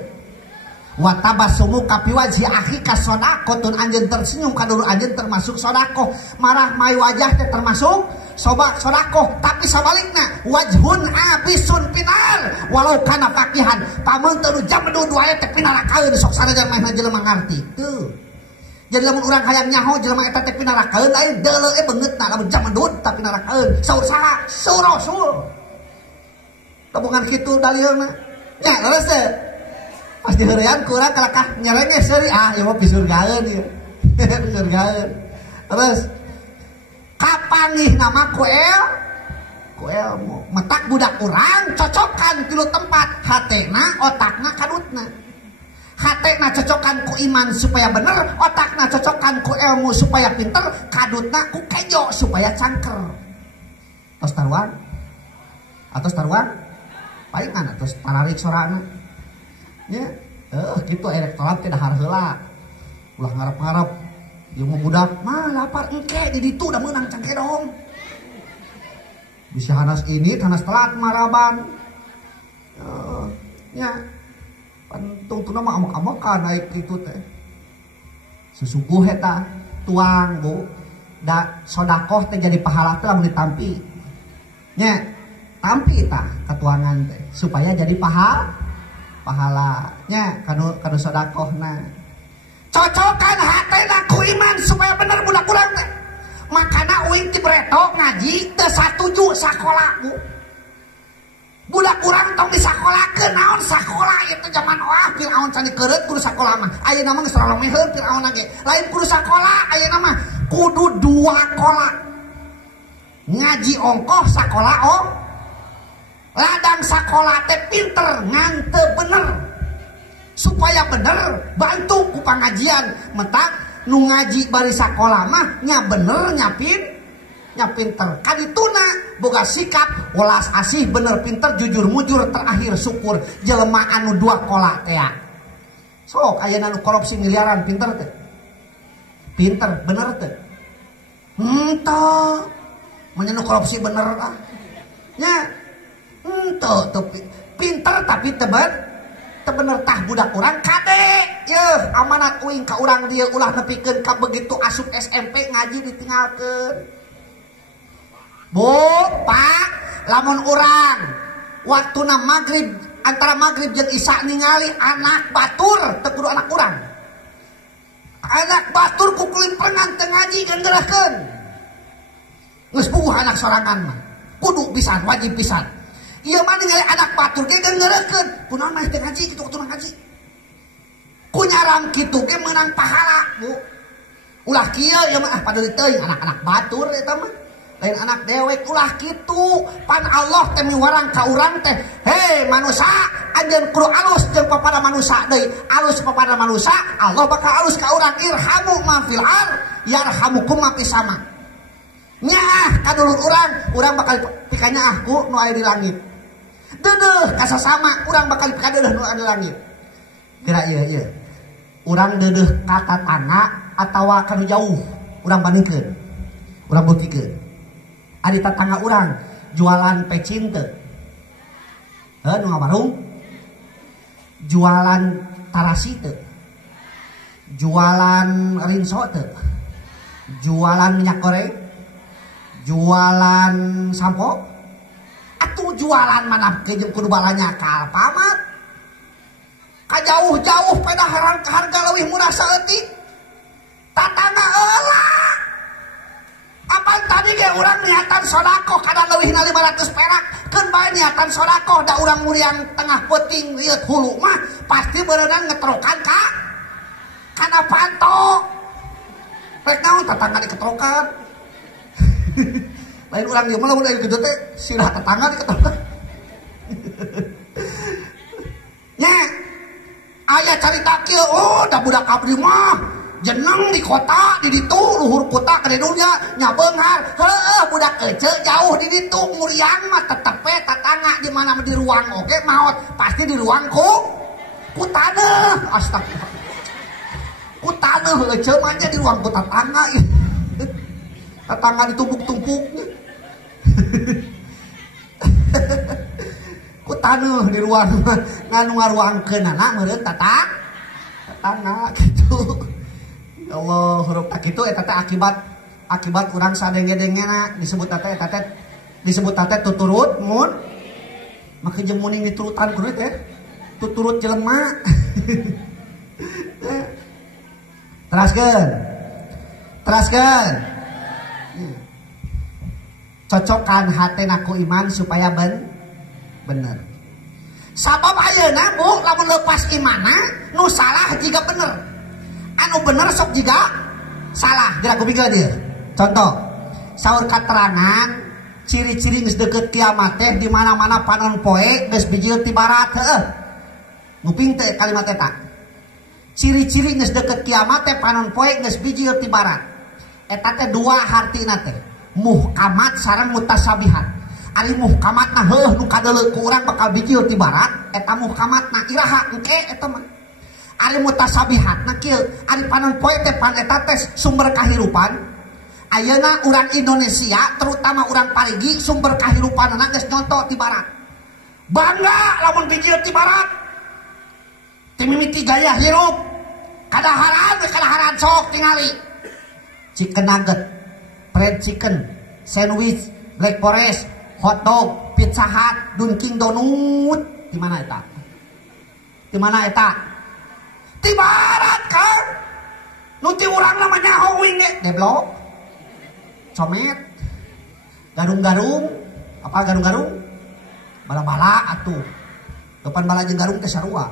wa tabassumu ka fi wajhi akhika sadaqatun anjeun tersenyum ka dulu anjeun termasuk sedekah marah mai wajah teh termasuk sedekah tapi sabalikna wajhun abisun pinar walau kana faqihan pamun teu jamendud wae teh pinarakaeun sok sanajan mah jelema ngarti teu jadi lamun urang hayang nyaho jelema eta teh pinarakaeun lain deuleu beungeutna lamun jamendud tapi pinarakaeun saur saha saur rasul tabungan kitu dalilna nya leres teh pas diheurean ku urang kalakah nyerenges seuri ieu mah pisurgaeun ieu pisurgaeun terus kapanggih nama ku ilmu metak budak urang cocokan tilu tempat hatena otakna kadutna hatena cocokan ku iman supaya bener otakna cocokan ku ilmu supaya pinter kadutna ku kejo supaya cangker tos taruan palingan atos tararik sorana ya gitu elektoral teh dahar heula ulah ngarep-ngarep ieu mah budak mah lapar engke di ditu da meunang cangkedong bisa hanas ini hanas telat maraban nya pantungtuna mah amok-amokan naik kitu teh susuguh eta tuang bu da sedekah teh jadi pahala teh lamun ditampi nya tampi tah katuangan teh supaya jadi pahalanya kanu sedekahna cocokan hatena ku iman supaya bener budak urang teh makana uing ti bretok ngaji teu satuju sakola bu budak urang tong disakolakeun naon sakola itu zaman Firaun can dikeureut kudu sakola mah ayeuna mah geus roromeheun Firaun ge lain kudu sakola ayeuna mah kudu 2 kola ngaji ongkoh sakola ladang sakola teh pinter ngan teu bener supaya bener bantu ku pangajian metak nu ngaji bari sakola mah nya bener nya pinter. Kadituna boga sikap welas asih bener pinter jujur mujur terakhir syukur jelema anu dua kola teh. Sok ayeuna nu korupsi miliaran pinter teh. Pinter bener teh. Henteu. Mun nu korupsi bener ah. Nya henteu pinter tapi teu bener tah budak urang kade yeuh amanat uing ka urang dieu ulah nepikeun ka begitu asup SMP ngaji ditinggalkeun. Bu, Pak, lamun urang waktuna maghrib antara maghrib jeung isya ningali anak batur teu kudu anak urang. Anak batur ku kulimpengan teu ngaji geungeureuhkeun. Geus puguh anak sorangan mah. Kudu pisan wajib pisan. Iya mah ningali anak batur ge geungeureuhkeun. Kunaon mah teu ngaji kitu kudu ngaji. Ku nyaram kitu ge meunang pahala, Bu. Ulah kieu ieu mah padeulit teuing anak-anak batur eta mah. Lain anak dewek ulah kitu. Pan Allah teh miwarang ka urang teh, "Hei manusia, anjeun kudu alus jeung papada manusia deui. Alus papada manusia, Allah bakal alus ka urang. Irhamu ma fil ar, yarhamukum ma fis sama." Nya kadulur urang bakal pikanya aku nu aya di langit. Deudeuh ka sasama urang bakal pikadeudeuh nu aya di langit. Geura ieu. Urang deudeuh ka tatangga atawa ka nu jauh, urang bandingkeun. Urang bukikeun. Adi tatangga urang jualan pecin teu? Nu ngawarung? Jualan tarasi teu? Jualan rinso teu? Jualan minyak goreng? Jualan sampo? Atuh jualan mana ke jeung kudu balanya ka Alfamart? Ka jauh-jauh peda harga leuwih murah saeutik. Tatangga eulah. Apa tadi ge urang niatan sodaqoh kada leuwihna 500 perak. Keun bae niatan sodaqoh da urang muriang tengah peuting liut hulu mah pasti beunang ngetrokan ka kana panto. Rek naon tatangga diketrokan. Lain urang ieu mah lamun aya kitu teh sirah tetangga diketrokan. Nya aya carita kieu da budak abdi mah jeneng di kota di ditu luhur kota ka didunya nya beunghar. Heueuh budak ece jauh di ditu muriang mah tetep we tatangga di mana di ruang oge maot pasti di ruang ku taneuh. Astagfirullah. Ku taneuh ece mah nya di ruang ku tatangga. Tatangga ditumpuk-tumpuk. Ku taneuh di ruang nganu ngaruangkeunana meureun tatangga gitu. Ya Allah, huruf tak itu eta teh akibat urang sadenge-dengena disebut teh tuturut mun maka jeung muning diturutan kudu teh tuturut jelema. Teraskeun. Cocokkan hatena ku iman supaya bener. Sabab ayeuna Bu lamun leupas imana nu salah jiga bener. Anu bener sok juga salah. Geura kupikeun dieu. Contoh, saur katerangan ciri-ciri geus deukeut kiamat teh di mana-mana panon poe geus bijil ti barat. Heueuh. Nguping teh kalimat eta. Ciri-ciri geus deukeut kiamat teh panon poe geus bijil ti barat. Eta teh dua hartina teh. Muhkamat sareng mutasabihat. Ari muhkamatna heuh nu kadeuleu ku urang bakal bijil ti barat, eta muhkamatna iraha engke eta mah. Ari mutasabihatna kieu, ari panon poe teh pan eta teh sumber kahirupan. Ayeuna urang Indonesia, terutama urang parigi sumber kahirupanna geus nyonto ti barat. Bangga lamun bijil ti barat. Teu mimiti gaya hirup. Kadaharan sok tingali. Chicken nugget, fried chicken, sandwich, black forest, hotdog, pizza hut, Dunkin Donut. Di mana eta? Di barat kan? Nu ti urang namanya howing ge, deblok. Comet. Garung-garung. Apa garung-garung? Bala-bala atuh. Depan bala jeung garung teh sarua.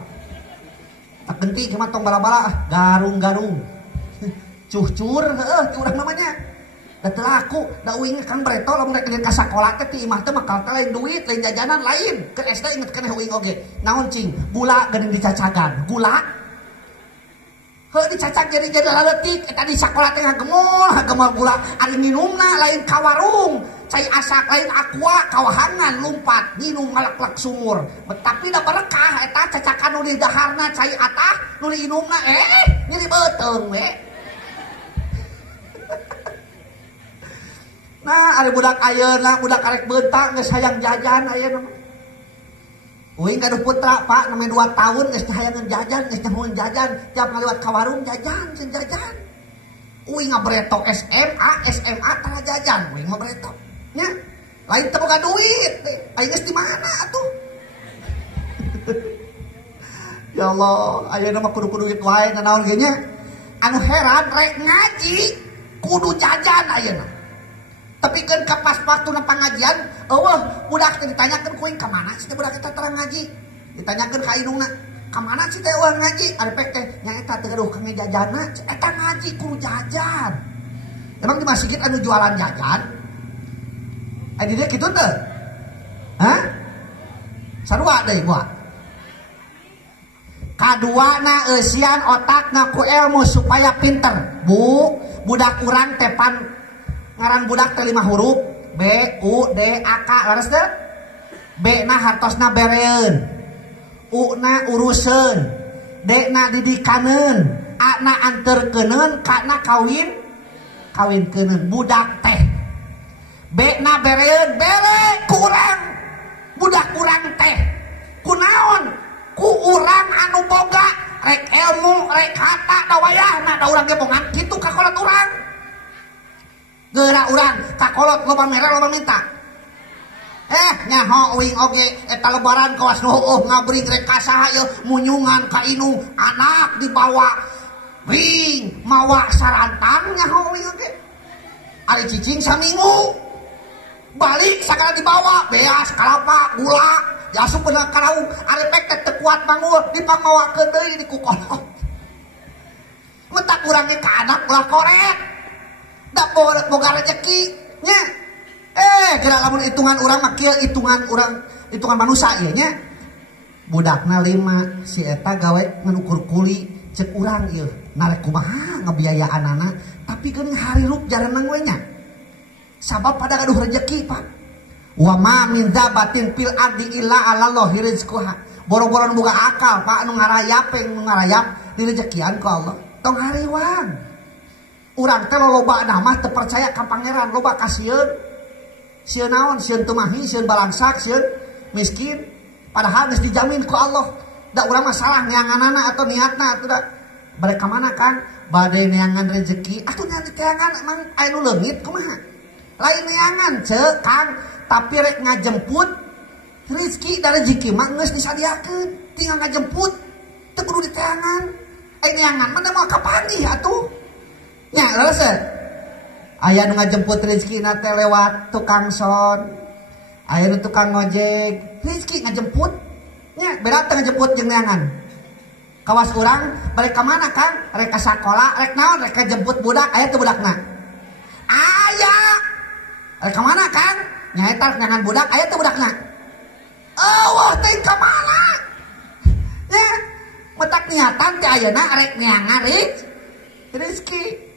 Tak genti mah tong bala-bala garung-garung. Cuhcur heueuh ti urang namanya. Da teu laku, da uing kan breto lamun rek ka sakola teh ti imah teh mah kalta lain duit, lain jajanan lain. Ke SD inget keneh uing oge. Naon cing? Gula geuning dicacagan. Gula Heuh dicacak jadi leutik eta di sakola teh gemol gula ari minumna lain ka warung cai asak lain aqua kawahangan lumpat minum ngalaklak sumur tapi da berkah eta cacakan nu di daharna cai atah nu diinumna nyeri beuteung we. Nah ari budak ayeuna budak arek beuntak geus hayang jajan ayeuna. Uing gaduh putra pak namanya 2 tahun geus hayangan jajan geus nyahoeun jajan tiap ngaliwat ka warung jajan. Uing ngabreto SMA tara jajan uing ngabreto nya lain teu boga duit aing geus di mana atuh. Ya Allah ayeuna mah kudu duit wae naon ge nya anu heran rek ngaji kudu jajan ayeuna. Tapi kan pas waktu na pengajian, budak ditanyakan kuing ke mana sih budak kita terang ngaji. Ditanyakan ka indungna, ke mana sih teh ngaji? Ada pek teh nya eta teh gaduh kangge jajana, eta ngaji kudu jajan. Emang di masjid anu jualan jajan? Di dieu kitu teh? Hah? Sarua deui gua. Kaduana eusian otakna ku ilmu supaya pinter. Budak urang teh ngaran budak teh 5 huruf B U D A K laras teh B na hartosna bereun U na uruseun D na didikaneun A na anterkeuneun K na kawinkeun budak teh B na bereun bere ku urang budak urang teh kunaon ku urang anu boga rek ilmu rek hata da wayahna da urang ge bongan kitu kakolot urang. Geura urang kakolot loba mere loba minta. Nyaho uing oge eta lebaran kawas nuheuh ngabring rek ka saha ieu munyungan ka inung anak dibawa wing mawa sarantang nyaho uing oge. Ari cicing saminggu balik sakala dibawa beas kalapa gula jasup beuna karaung ari pek teh kuat bangul dipamawakeun deui di kukolot. Mentak urang ge ka anak ulah korek. Da boga rezeki nya geura lamun hitungan urang mah kieu hitungan manusia ieu nya budakna 5 si eta gawe nganukur kuli cek urang ieu narek kumaha ngabiayaanana tapi geuning hariluk jaranang we nya sabab pada gaduh rezeki pak wa ma min dabatin fil ardi illa 'alallahi rizquha boro-boro boga akal pak anu ngarayap di rezekian ku Allah tong hariwang. Urang teh loba mah teu percaya ka pangeran loba kasieun sieun naon sieun teu mahi sieun balangsak sieun miskin padahal geus dijamin ku Allah da urang mah salah neanganana atau niatna atuh da bade ka mana kan bade neangan rezeki atuh nya neangan emang aya nu leungit kumaha lain neangan ceuk Kang tapi rek ngajemput rezeki da rezeki mah geus disadiakeun tinggal ngajemput teu kudu diteangan neangan mah moal kapandih atuh. Ya, laras aya nu ngajemput rezeki na teh lewat tukang son. Aya nu tukang ngojek, rezeki ngajemput. Nya, beda teh ngajemput jeung neangan. Kawas urang balik ka mana Kang? Rek ka sakola, rek naon? Rek jemput budak, aya teh budakna. Aya. Rek ka mana Kang? Nya eta neangan budak, aya teh budakna. Eueuh teh ka mana? Nya, metak niatan teh ayeuna rek neangan rezeki.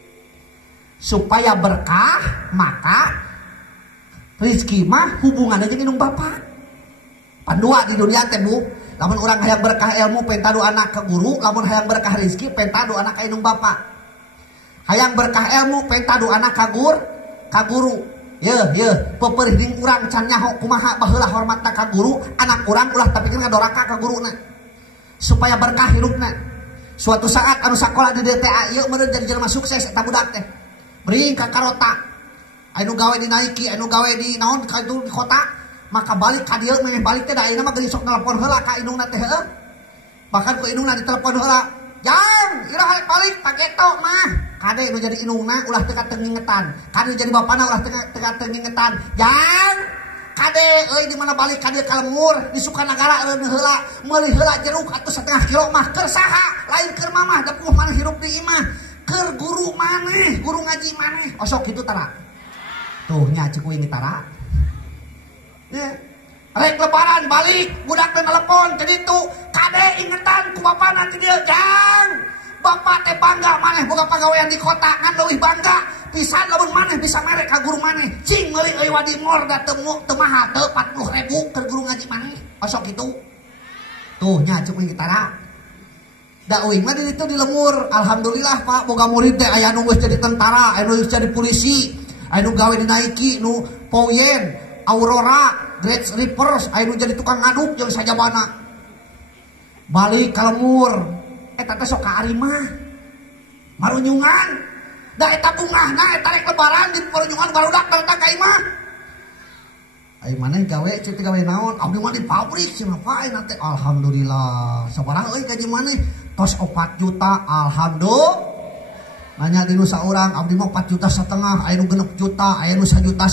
Supaya berkah maka rezeki mah hubungannya jeung indung bapa. Pandua di dunia teh Bu, lamun urang hayang berkah ilmu pentadu anak ke guru, lamun hayang berkah rezeki pentadu anak ka indung bapa. Hayang berkah ilmu pentadu anak ka guru. Ye, peperih ding urang can nyaho kumaha baheula hormatna ka guru, anak urang ulah tapi ngadoraka ka guruna. Supaya berkah hidupna. Suatu saat anu sakola di DTA ieu meureun jadi jelema sukses eta budak teh. Bring ka karota anu gawe di Nike anu gawe di naon ka di kota maka balik ka dieu meneh balik teh da ayeuna mah geus sok nelpon heula ka indungna teh heuh bahkan ku indungna ditelepon heula jang ira balik pageto mah kade nu jadi indungna ulah teu kateu ngingetan kade jadi bapana ulah teu kateu ngingetan jang kade euy di mana balik ka dieu ka lembur di Sukanagara heula meuli heula jeruk atuh 1/2 kilo mah keur saha lain keur mamah da puguh maneh hirup di imah keur guru maneh, guru ngaji maneh. Osok kitu tara. Tuh nya cik uing tara. Rek lebaran balik, budak teh telepon teh ditu, kade ingetan ku bapana teh dieu, Jang. bapak teh bangga maneh boga pagawean di kota ngan leuwih bangga pisan lamun maneh bisa merek ka guru maneh cing meuli euy wadi mor da teu mahal teu 40.000 keur guru ngaji maneh osok kitu tuh nya cuk gitara da uing mah di ditu di lemur alhamdulillah Pak boga murid teh aya nu geus jadi tentara aya nu geus jadi polisi aya nu gawe di Nike nu Poyen Aurora Great Rippers aya nu jadi tukang ngaduk jeung sajabana balik ka lemur eta teh sok ka ari mah marunyungan da eta bungahna eta rek lebaran di marunyungan barudak datang ka imah ai maneh gawe ceuk gawe naon abdi mah di pabrik cenah pae teh alhamdulillah sabaraha euy gaji maneh tos 4 juta alhamdulillah nanya di nu saurang abdi mah 4,5 juta aya nu 6 juta aya nu 1,5 juta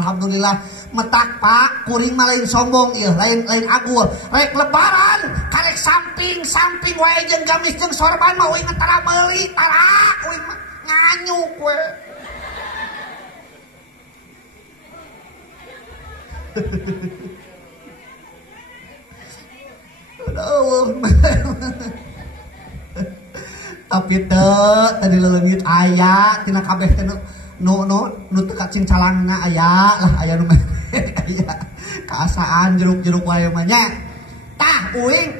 alhamdulillah metak Pak kuring mah lain sombong ieu lain agul rek lebaran karek samping wae jeung gamis jeung sorban mah uing antara meuli tara uing mah nganyuk we tapi tadi leungit aya tina kabeh teh nu teu kacing calangna aya lah aya nu aya kaasaan jeruk-jeruk wae mah nya tah uing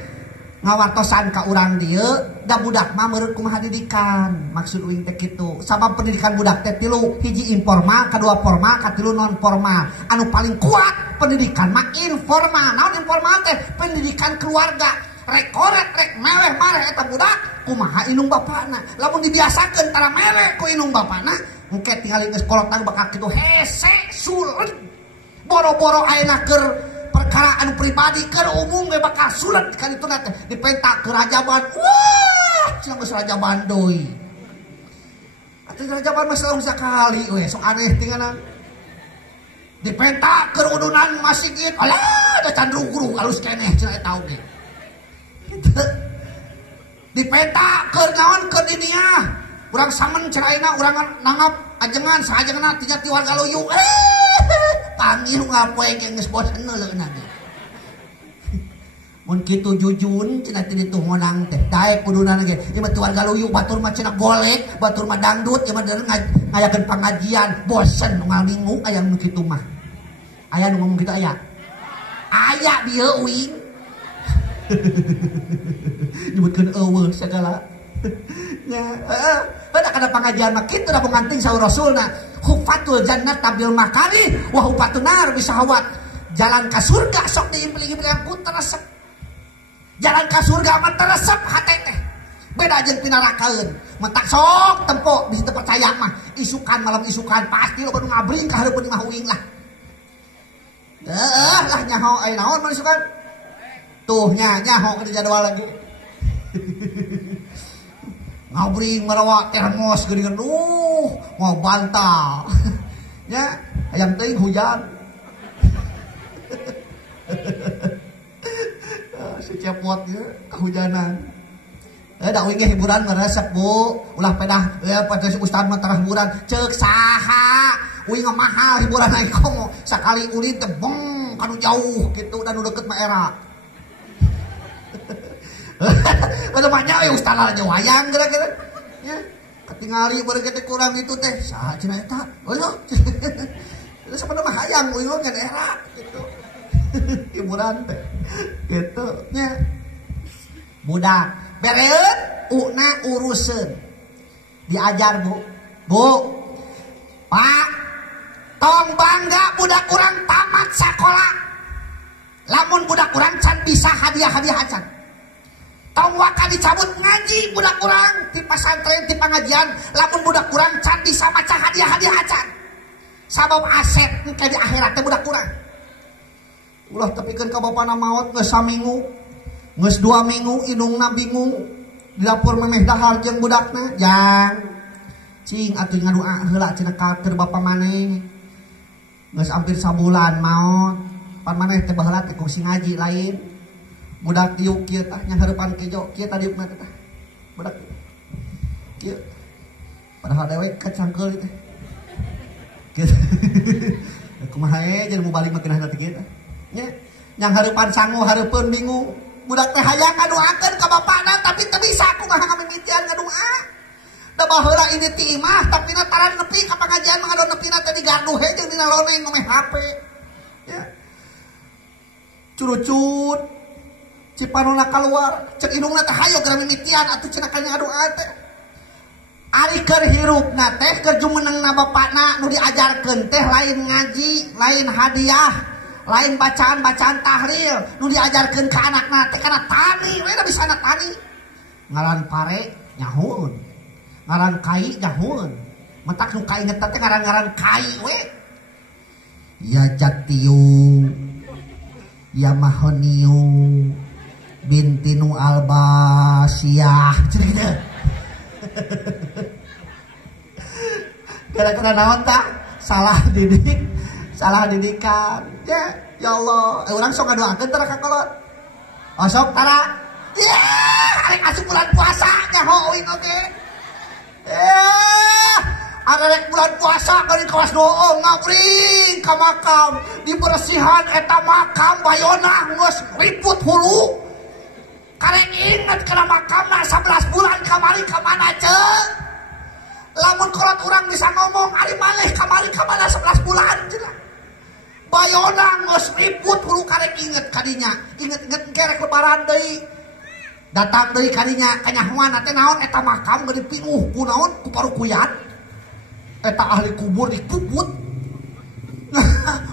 ngawartosan ka urang dieu da budak mah meureun kumaha didikan maksud uing teh kitu sabab pendidikan budak teh tilu hiji informal kadua formal katilu non formal anu paling kuat pendidikan mah informal naon informal teh pendidikan keluarga rek korek rek meweh mareh eta budak kumaha inung bapana lamun dibiasakeun tara mere ku inung bapana engke tingali geus kolotang bakal kitu hese sulet boro-boro ayeuna keur perkara anu pribadi keur umum ge bakal sulet ka ditu teh dipentak ke rajaban wah cenah geus rajaban deui atuh rajaban mah selalu sakali we sok aneh tingana dipentak ke udunan masjid alah da can rugrug alus keneh cenah eta oge dipetak keur naon keur dinia urang samen ceraina urang nangap ajengan sajengan tinya ti warga loyu panggil ngapoe ge geus bosen leuna ge mun kitu jujun cenah ti ditu monang teh daek kuduna ge ieu mah ti warga loyu batur mah cenah golek batur mah dangdut ieu mah ngayakeun pangajian bosen nu ngalinggu aya nu kitu mah aya nu ngomong kitu aya dieu uing nyebutkeun eueuh segala nya pada kada pengajian mah kitu da penganting saur rasulna hufatul jannat tabil makari wa hufatun nar bisahawat jalan ka surga sok diimpling-impling ku teresep jalan ka surga mah teresep hate teh beda jeung pinarakaeun mentak sok tempo bisa teu percaya mah isukan malam isukan pasti lo nu ngabring ka hareupeun imah uing lah lah nyaho aya naon mun isukan tuh nyaho ke jadwal lagi ngabring marawa termos geuningan mau bantal nya ayam teuing hujan si cepot ge kehujanan da uing ge hiburan meresep Bu ulah pedah pada si ustad mah tarah hiburan ceuk saha uing mah mahal hiburan ai komo sakali ulin teh beng kanu jauh kitu dan nu deukeut mah era pada banyak ustaz aja wayang kira-kira ya ketingali baru kita kurang itu teh saha cenah eta eueuh itu sampana mah hayang eueuh ngan era gitu hiburan teh gitu nya budak bereun una uruseun diajar Bu Pak tong bangga budak urang tamat sakola lamun budak urang can bisa hadiah-hadiah acan tong waka dicabut ngaji budak kurang di pesantren di pengajian lamun budak kurang can bisa maca hadiah-hadiah acan sabab aset ke di akhirat teh budak kurang ulah tepikeun ka bapana maot geus saminggu geus 2 minggu indungna bingung di dapur memeh dahar jeung budakna jang cing atuh ngadua heula cenah ka keur bapa maneh geus hampir sabulan maot pan maneh teh baheula teh kungsi ngaji lain budak diuk kieu tah nya hareupan kejo kieu tadi diukna teh budak kieu padahal dewek kacangkeul teh kieu kumaha jeung mau balik makin hati kieu nya yang hareupan sangu hareupeun bingung budak teh hayang ngaduakeun ka bapana tapi teu bisa kumaha ngamimitian ngadoa. Da baheula ini ti imah tapi na taran nepi ka pangajian mah ado nepina teh digarduh he jeung dina loneng ngomeh HP. Ya. Curucut cipanona keluar cek indungna teh hayo gara mimitian atuh cenah ka ngadoa teh. Ari keur hirupna teh keur jumenengna bapakna nu diajarkeun teh lain ngaji, lain hadiah, lain bacaan-bacaan tahlil nu diajarkeun ka anakna teh kana tani we da bisa na tani. Ngaran pare nyahoeun. Ngaran kai nyahoeun. Mentak nu kaingetan teh ngaran-ngaran kai we. Ya Jatiu, ya Mahoniu, Bintinu Albasiyah. Cenah kitu. Gara-gara naon tah? Salah didik, salah didikan. Ya Allah, urang sok ngadoakeun tara ka kolot. Oh sok tara. Ya, arek asup bulan puasa nyahoin oge. Arek bulan puasa kali kawas doong ngabring ka makam, dibersihan eta makam bayona geus riput hulu. Karek inget kana makamna 11 bulan kamari ka mana ceuk. Lamun kolot urang bisa ngomong ari maneh kamari ka mana 11 bulan cenah. Bayona geus riput hulu karek inget kadinya. Inget-inget kerek lebaran deui. Datang deui kadinya kanyahoan teh naon eta makam geus dipinuh ku naon ku parukuyat. Eta ahli kubur dikubut.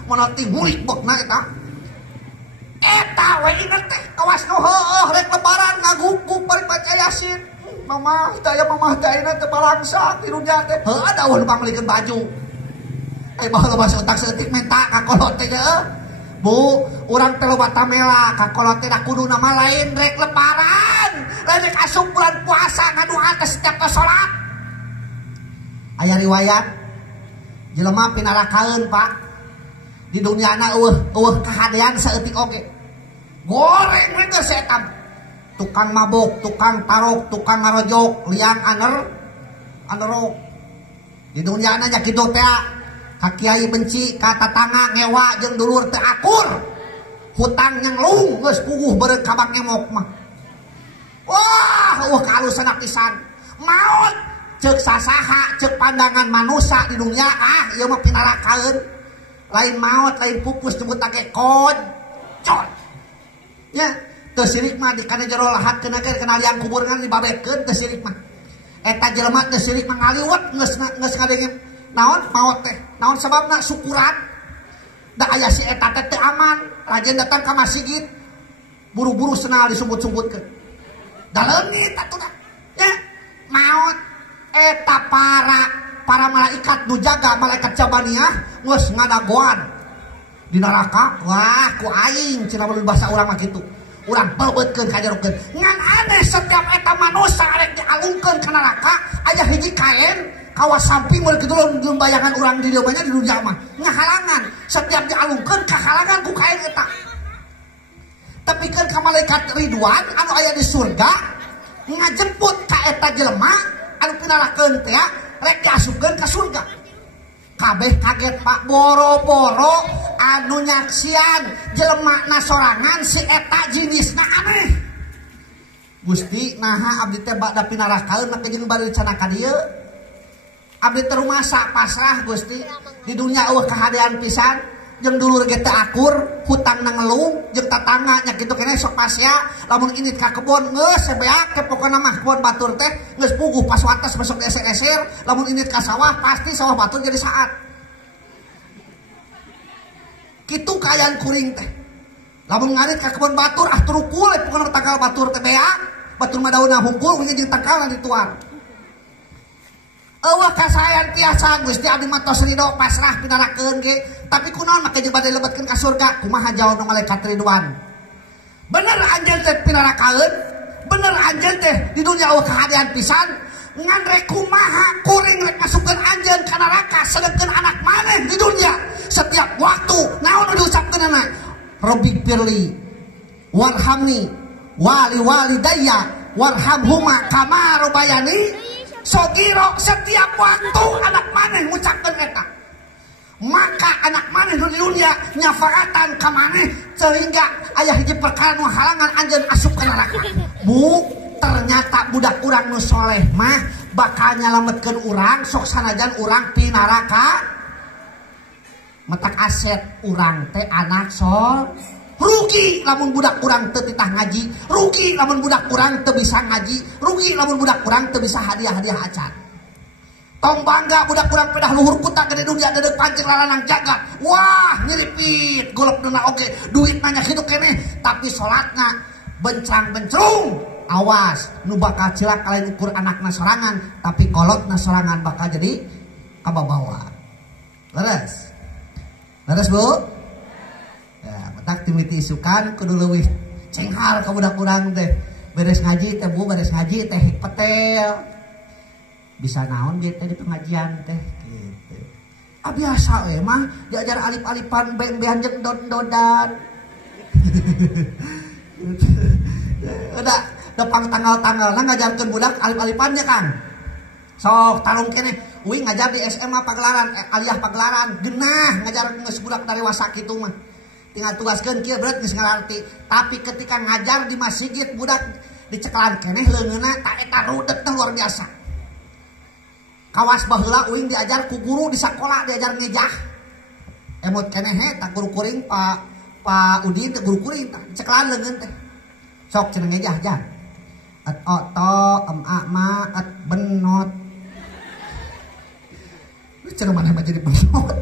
Mana ti murid bekna eta. Eta we inget teh kawas nu heueuh rek lebaran ngaguguk bari baca Yasin. Mamah daya teh balangsak di dunya teh. Heuh ada nu pamlikeun baju. Baheula basa otak seutik menta ka kolot teh geus. Bu, urang teh loba tamela ka kolot teh da kudu nama lain rek lebaran. Lain rek asup bulan puasa ngadoa teh setiap ke salat. Aya riwayat jelema pinarakaeun Pak. Di duniana eueuh kahadean saeutik oge. Goreng we geus eta. Tukang mabok, tukang tarok, tukang ngarojok, liang anerok. Di duniana nya kitu teh ka kiai benci, ka tatangga ngewa jeung dulur teu akur. Hutang nyenglung geus puguh beureug ka bang emok mah. Wah, kalusan pisan. Maot ceuk sasaha, ceuk pandangan manusia di dunia ieu mah pinarakaeun. Lain maot, lain pupus disebut take kocot. Ya, teu sirik mah di kana jero lahatkeun ageun kana liang kubur ngan dibabekeun teu sirik mah. Eta jelema teu sirik mah ngaliwet geus ngadenge naon maot teh. Naon sababna syukuran. Da aya si eta teh teu aman, rajin datang ka masjid. Buru-buru senal disumput-sumputkeun. Da leungit atuh da. Ya, maot eta para malaikat nu jaga malaikat Jabaniyah geus ngadagoan di neraka. Wah ku aing cenah bahasa urang mah kitu. Urang beubeutkeun kajerokeun ngan aneh setiap eta manusia arek dialungkeun ka neraka aya hiji kaen kawas samping mulai kitu leuwih bayangan urang di dieu di dunya mah ngahalangan setiap dialungkeun kahalangan ku kaen eta. Tapi kan ka malaikat Ridwan anu aya di surga ngajemput ka eta jelema anu pinarakeun teh rek diasupkeun ka surga. Kabeh kaget Pak, boro-boro anu nyaksian jelema na sorangan si eta jenisna aneh. Gusti naha abdi teh bada pinarakaeun make jeung bari cenah ka dieu. Abdi teh rumasa pasrah Gusti. Di dunya eueuh kahadean pisan jeung dulur ge teu akur, hutangna ngelung jeung tatangga nya kitu keneh sok pasya. Lamun init ka kebon geus sebeak ke pokona mah kebon batur teh geus puguh pas wates besok eser-eser. Lamun init ka sawah pasti sawah batur jadi saat. Kitu kaayaan kuring teh. Lamun ngarit ka kebon batur turukul pokona tangkal batur teh beak. Batur mah daunna hungkul we jeung tangkalna dituar. Eueuh kasayan tiasa Gusti abdi mah tos ridho pasrah pinarakeun ge. Tapi kunaon make jeung bade lebetkeun ka surga? Kumaha jawabna malaikat Ridwan? Bener anjeun teh pinarakaeun? Bener anjeun teh di dunia eueuh kahadean pisan? Ngan rek kumaha kuring rek masukkeun anjeun ka neraka sedengkeun anak maneh di dunia setiap waktu naon nu diucapkeunna? Rabbi firli warhamni wali walidayya warhamhuma kama rabbayani sogiro. Setiap waktu anak maneh ngucapkeun eta maka anak maneh di dunia nyafaatan ka maneh sehingga aya hiji perkara nu halangan anjeun asup ka neraka. Bu, ternyata ternyata budak urang nu soleh mah bakal nyalametkeun urang sok sanajan urang pi neraka. Metak aset urang teh anak sol. Rugi lamun budak urang teu titah ngaji, rugi lamun budak urang teu bisa ngaji, rugi lamun budak urang teu bisa hadiah-hadiah acan. Tong bangga budak urang pedah luhur kutak gede dunia dedek pancing laranang jagat. Wah nyiripit golok dena oge duit nanya kitu keneh tapi salatna bencang-bencrung. Awas nu bakal cilaka lain ukur anakna sorangan tapi kolotna sorangan bakal jadi kababawa. Leres? Leres Bu? Ya, betak timiti isukan kudu leuwih cenghar ka budak urang teh. Beres ngaji teh Bu, beres ngaji teh petel. Bisa naon dia teh di pengajian teh gitu. Ah biasa mah diajar alip-alipan bean jeung dod-dodan. Udah depang tanggal-tanggalna ngajarkeun budak alip-alipannya kan. Sok tarung keneh uing ngajar di SMA Pagelaran aliyah Pagelaran genah ngajar geus budak dari wasa kitu mah. Tinggal tugaskeun kieu berat geus ngarti. Tapi ketika ngajar di masjid budak dicekalan keneh leungeunna tak eta rudek teh luar biasa. Kawas baheula uing diajar ku guru di sakola diajar ngejah. Emot keneh tak guru kuring Pak Udin teh guru kuring tah dicekalan leungeun teh. Sok cenah ngejah jan. At oto ma at benot. Cenah maneh mah jadi benot.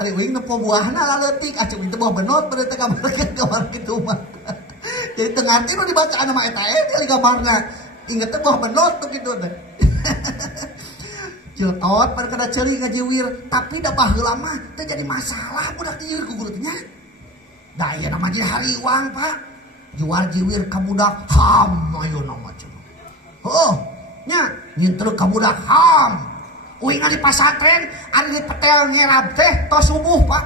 Ari uing nepo buahna laleutik acung itu buah benot pada teh gambar kitu mah. Jadi teu ngarti nu dibacaan mah eta di gambarna. Inget teh buah benot tuh kitu teh. Ciltot pada kada ceuli ngajiwir tapi da baheula mah teu jadi masalah budak dieu ku guru teh nya. Da ieu nama jadi hariwang Pak. Jual jiwir ka budak ham ayeuna mah cenah. Heuh, nya nyintruk ka budak ham. Uing di pasantren ari di petel ngerab teh tos subuh Pak.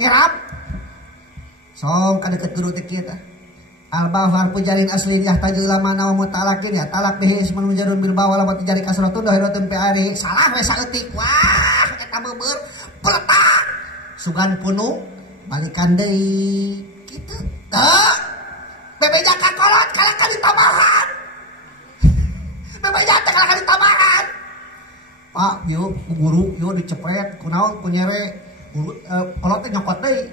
Ngerab. Song ka deukeut guru teh kieu tah. Al-bahar pujalin aslin yahtaju ulama nawa mutalakin ya talak bihi ismun mujarrun bil bawala wa tijari kasratun dahiratun fi ari. Salah we saeutik. Wah, eta beubeur peletak. Sugan punu balikan deui kitu. Teu. Bebeja ka kolot kalahkan ditambahan. Bebeja teh kalahkan ditambahan. Pak, yo guru yo dicepret kunaon ku nyere guru kolot teh nyokot deui.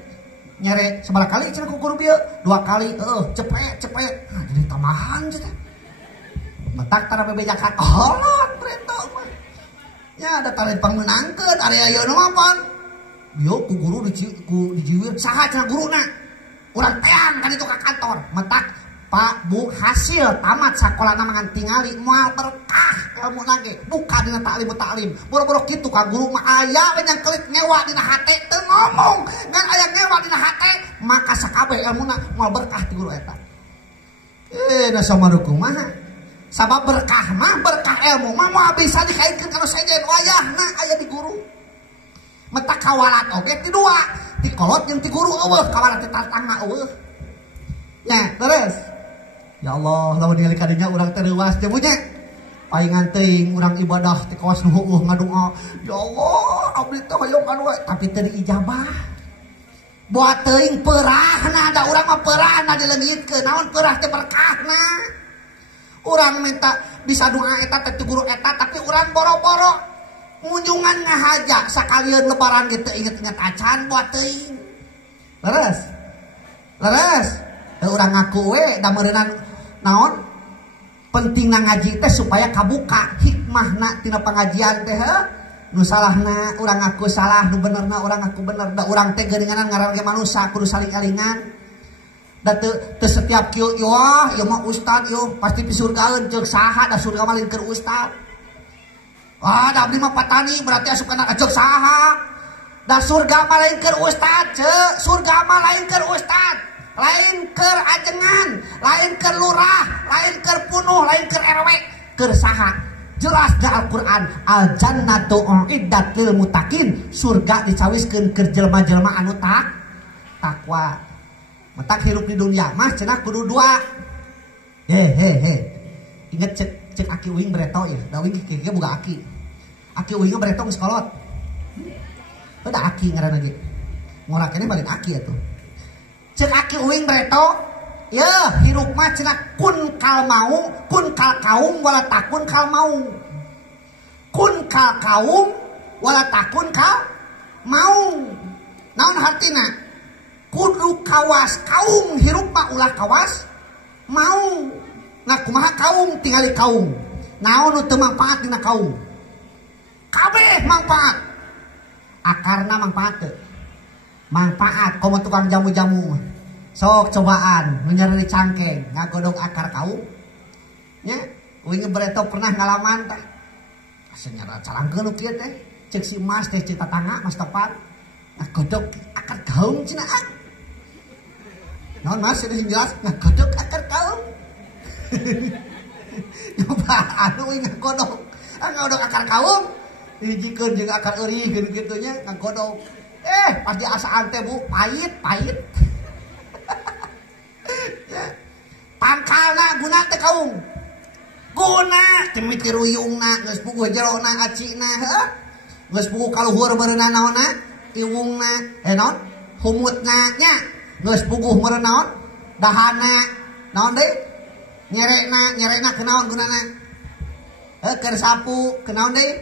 Nyere sabaraha kali cenah ku guru bieu? 2 kali. Cepet. Nah, jadi tambahan cenah. Metak tara bebeja ka kolot prento mah. Nya ada tare pangmeunangkeun ari ayeuna mah pan. Yo ku guru dijiwir saha cenah guruna. Urang teang kan itu ke kantor. Metak Pak Bu hasil tamat sakola namangan tingali moal berkah ilmu lagi buka dina taklim boro-boro kitu ka guru mah aya we yang kelik ngewa dina hate teu ngomong ngan aya ngewa dina hate maka sakabeh ilmuna moal berkah ti guru eta. Na samaruku mah sabab berkah mah berkah ilmu mah moal bisa dikaitkeun kana sejen wayahna aya di guru. Metak kawalat oge ti dua ti kolot jeung ti guru eueuh kawalat ti tatangna eueuh. Nya terus ya Allah lamun ningali kadinya urang teh leuwas teh nya paingan teuing urang ibadah ti kawas nu heueuh ngadoa ya Allah abdi teh hoyong anu tapi teu diijabah. Buat teuing peurahna da urang mah peurahna dileungitkeun naon peurah teh berkahna. Urang minta bisa doa eta teh ti guru eta tapi urang boro-boro kunjungan ngahaja sakalian lebaran gitu inget-inget acan buat teuing. Leres urang ngaku we da meureunana naon pentingna ngaji teh supaya kabuka hikmahna tina pangajian teh nu salahna urang ngaku salah nu benerna urang ngaku bener da urang teh geuninganan ngaran ge manusia kudu saling elingan da teu setiap kieu wah ieu mah ustad ieu pasti pisurgaeun ceuk saha da surga mah lain keur ustad. Wah da abdi mah patani berarti asupna ceuk saha da surga mah lain keur ustad ceuk surga mah lain keur ustad. Lain keur ajengan, lain keur lurah, lain keur punuh, lain keur RW, keur saha. Jelas da Al-Qur'an, al-jannatu uiddat lil muttaqin, surga dicawiskeun keur jelema-jelema anu takwa. Metak hirup di dunia mah cenah kudu dua. Inget cek aki uing bereto ya, da uing kieu boga aki. Aki uing bereto geus kolot. Teu da aki ngaranna ge. Ngora keneh balik aki atuh. Cek aki uing bereto ya hirup mah cenah kun kal mau kun kal kaum wala takun kal mau kun kal kaum wala takun kal mau naon hartina kudu kawas kaum hirup mah ulah kawas mau nah kumaha kaum tingali kaum naon nu teu mangpaat dina kaum kabeh mangpaat akarna mangpaat teu manfaat komo tukang jamu-jamu sok cobaan menyeri cangkeng ngagodog akar kaum nya uing bereto pernah ngalaman teh senyara calangkeun kieu teh ceuk si Mas teh cita tangga Mas tepat ngagodog akar kaum cenah naon Mas ini jelas ngagodog akar kaum nyoba anu uing ngagodog akar kaum dijikeun jeung akar eueuh kitu nya ngagodog pasti asaan teh Bu pahit ya. Pangkalna guna teh kaum guna timiti ruyungna geus puguh jerona acina heuh geus puguh kaluhur beureunan naonna tiwungna naon humutna nya geus puguh meureun naon dahana naon deui nyerena kunaon gunana keur sapu kunaon deui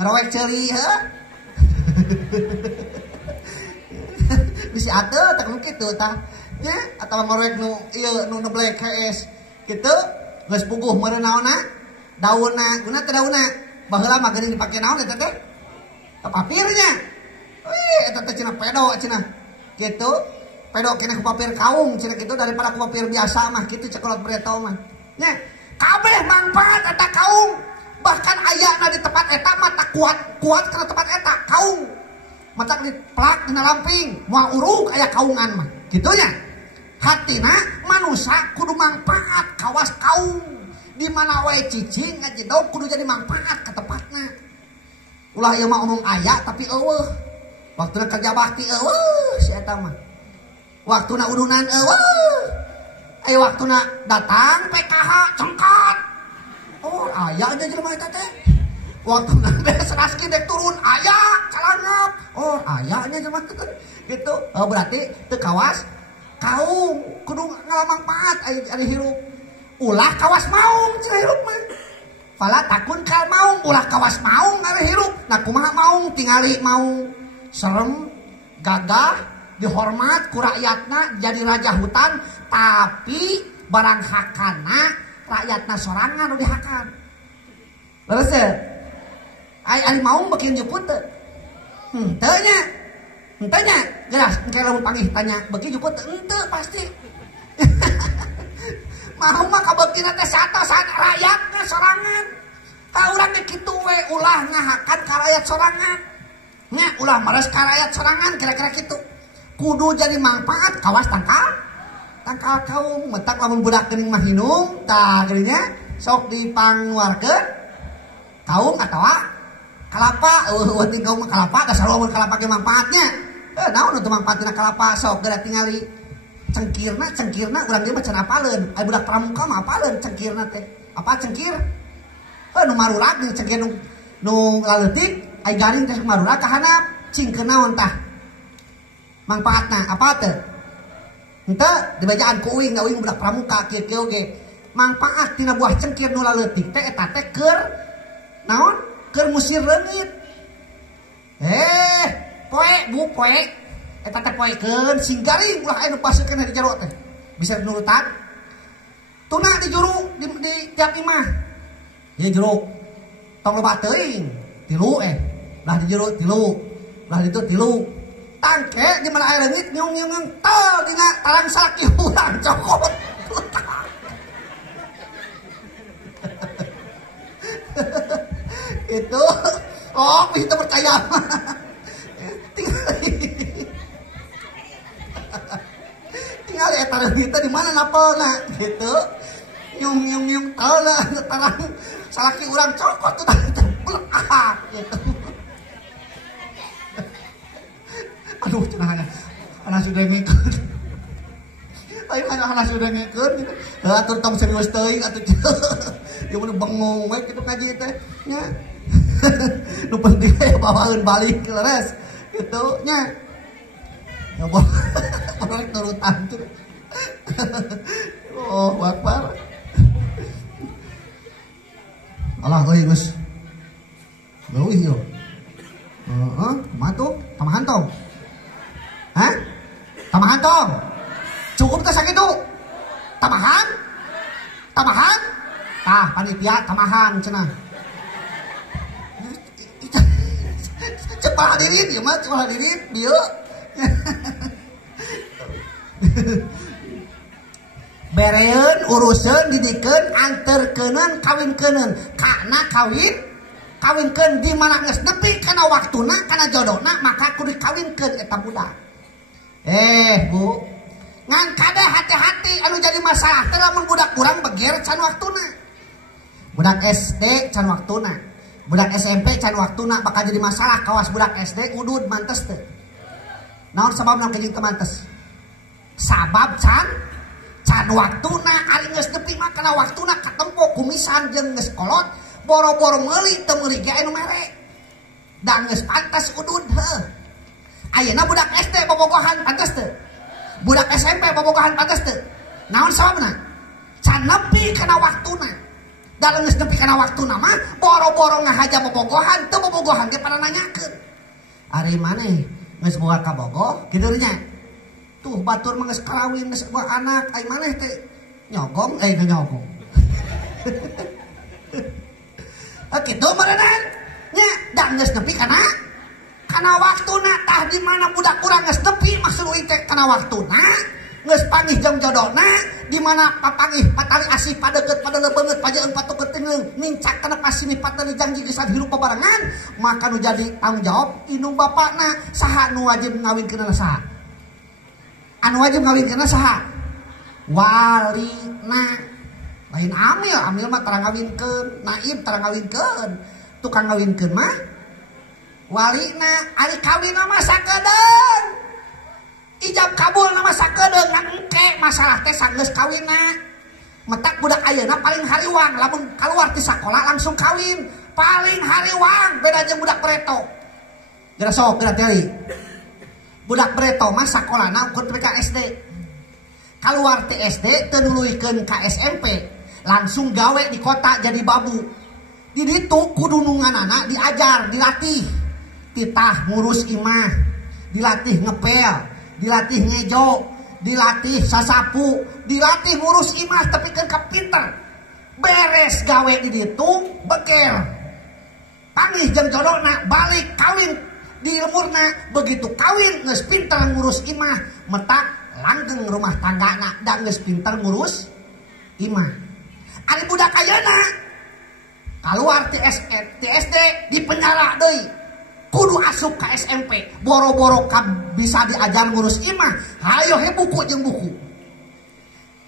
ngerowek ceuli heuh bisa atuh tak nu kitu tah nya atawa ngorek nu ieu nu neblek HS kitu geus puguh meureun naonna daunna guna teh daunna baheula mah geuning dipake naon eta teh papirnya eta teh cenah pedo cenah kitu pedo kena ku papir kaung cenah kitu daripada ku papir biasa mah kitu cekolot bereto mah nya kabeh manfaat eta kaung bahkan ayana di tempat eta mah tak kuat kana tempat eta kaung mata di plak dina lamping moal urug aya kaungan mah kitu nya hatina manusia kudu manfaat kawas kaum di mana wae cicing ngajedog kudu jadi manfaat ka tempatna ulah ieu mah omong aya tapi eueuh waktuna kerja bakti eueuh si eta mah waktuna udunan eueuh waktuna datang PKH cengkat oh aya aja jelema eta teh waktu beres raski dek turun aya calangap oh aya nya jelema teh gitu berarti teu kawas kaum kudu ngalamangpaat ari hirup ulah kawas maung cenah hirup mah fala takun kal maung ulah kawas maung ari hirup nah kumaha maung tingali maung serem gagah dihormat ku rakyatna jadi raja hutan tapi barang hakana rakyatna sorangan nu dihakan leres teh ai maung beuki nyuput teu henteu nya geus engke lamun panggih tanya beuki nyuput teu henteu pasti maung mah kabeukina teh satosan rakyatna sorangan ka urang ge kitu we ulah ngahakan ka rakyat sorangan nya ulah mares ka rakyat sorangan kira-kira kitu kudu jadi manfaat kawas tangkal kaum mentak lamun budak geuning mah hinum tah geuning sok dipanguarkeun kaum atawa kalapa eueuh kaum kalapa da sarua mun kalapa ge manfaatnya naon untuk manfaatna kalapa sok geura tingali cengkirna urang ge mah can apaleun aya budak pramuka mah apaleun cengkirna teh apa cengkir nu marulag jeung cengkir nu laleutik aya garing teh marulag ka handap cingkeun naon tah manfaatna apa teh henteu dibajaan ku uing budak pramuka kieu ge manfaat tina buah cengkir nu laleutik teh eta teh keur naon keur musir leungit poe eta teh poekeun sing garing ulah aya nu paseukeun di jero teh bisa nurutan tuna di juru di tiap imah ieu jeruk tong loba teuing 3 lah di jero 3 lah ditu 3 tangke di mana aya leungit nyeung tol dina talang salaki urang cokot itu oh kita percaya tinggal eta kita di mana napolna gitu nyung tala tarang salaki urang cokot tuh templek gitu aduh cenahnya anak sudah ngikut ayo anak sudah ngikut gitu atur tong serius teuing atuh ieu mah bengong we kitu ngaji teh nya nu penting we bawaeun balik leres kitu nya nyoba balik nurutan tuh Oh, Akbar. Allah euy geus. Leuwih yo. Heeh, kumaha tuh? Tamahan tong. Hah? Tamahan tong. Cukup teh sakitu. Tamahan? Tamahan? Tah panitia tamahan cenah. Cepat hadirin ieu mah, cepat hadirin dieu. Bereun urusan didikeun anterkeuneun kawinkeun kana kawinkeun di mana geus nepi kana waktuna kana jodohna maka kudu kawinkeun eta budak. Bu, ngan kada hati-hati anu jadi masalah teh lamun budak urang beger can waktuna. Budak SD can waktuna, budak SMP can waktuna bakal jadi masalah kawas budak SD udud mantes teh. Naon sababna keujeung teu mantes? Sabab can waktuna ari geus nepi mah kana waktuna katempo kumisan jeung geus kolot boro-boro meuli teu meuli ge anu mere. Da geus pantes udud heuh. Ayeuna budak SD bobogohan pantes teu? Budak SMP bobogohan pantes teu? Naon sababna? Can nepi kana waktuna. Da geus nepi kana waktuna mah boro-boro ngahaja bobogohan teu bobogohan ge pada nanyakeun. Ari maneh geus boga kabogoh kitu nya. Tuh batur mah geus kalawin geus boga anak ai maneh teh nyogong nyogong. Kitu meureunna nya da geus nepi kana waktuna tah di mana budak urang geus nepi maksud euy teh kana waktuna geus panggih jeung jodohna di mana papanggih patali asih padeukeut padalebeungeut pajeun patukeut teuneung nincak kana pasini patali janji geus hirup babarengan maka nu jadi tanggung jawab indung bapana saha nu wajib ngawinkeunna saha anu wajib ngawinkeunna saha walina lain amil mah tara ngawinkeun naib tara ngawinkeun tukang ngawinkeun mah walina ari kawin mah sakedeung ijab kabul nama sakedeung ngan engke masalah teh sanggeus kawinna metak budak ayeuna paling hariwang lamun kaluar ti sakola langsung kawin paling hariwang beda jeung budak preto geura sok geura teh budak preto mah sakolana ukur PK SD kaluar ti SD teu nuluykeun ka SMP langsung gawe di kota jadi babu di ditu kudu nunganana diajar dilatih titah ngurus imah dilatih ngepel dilatih ngejo dilatih sasapu dilatih ngurus imah tapi kan kapinter beres gawe di ditu beker panggih jeung jodohna balik kawin di umurna begitu kawin geus pinter ngurus imah metak langgeng rumah tanggana da geus pinter ngurus imah ari budak ayeuna kaluar ti SD di penjara deui kudu asup ka SMP boro-boro bisa diajar ngurus imah hayo he buku jeung buku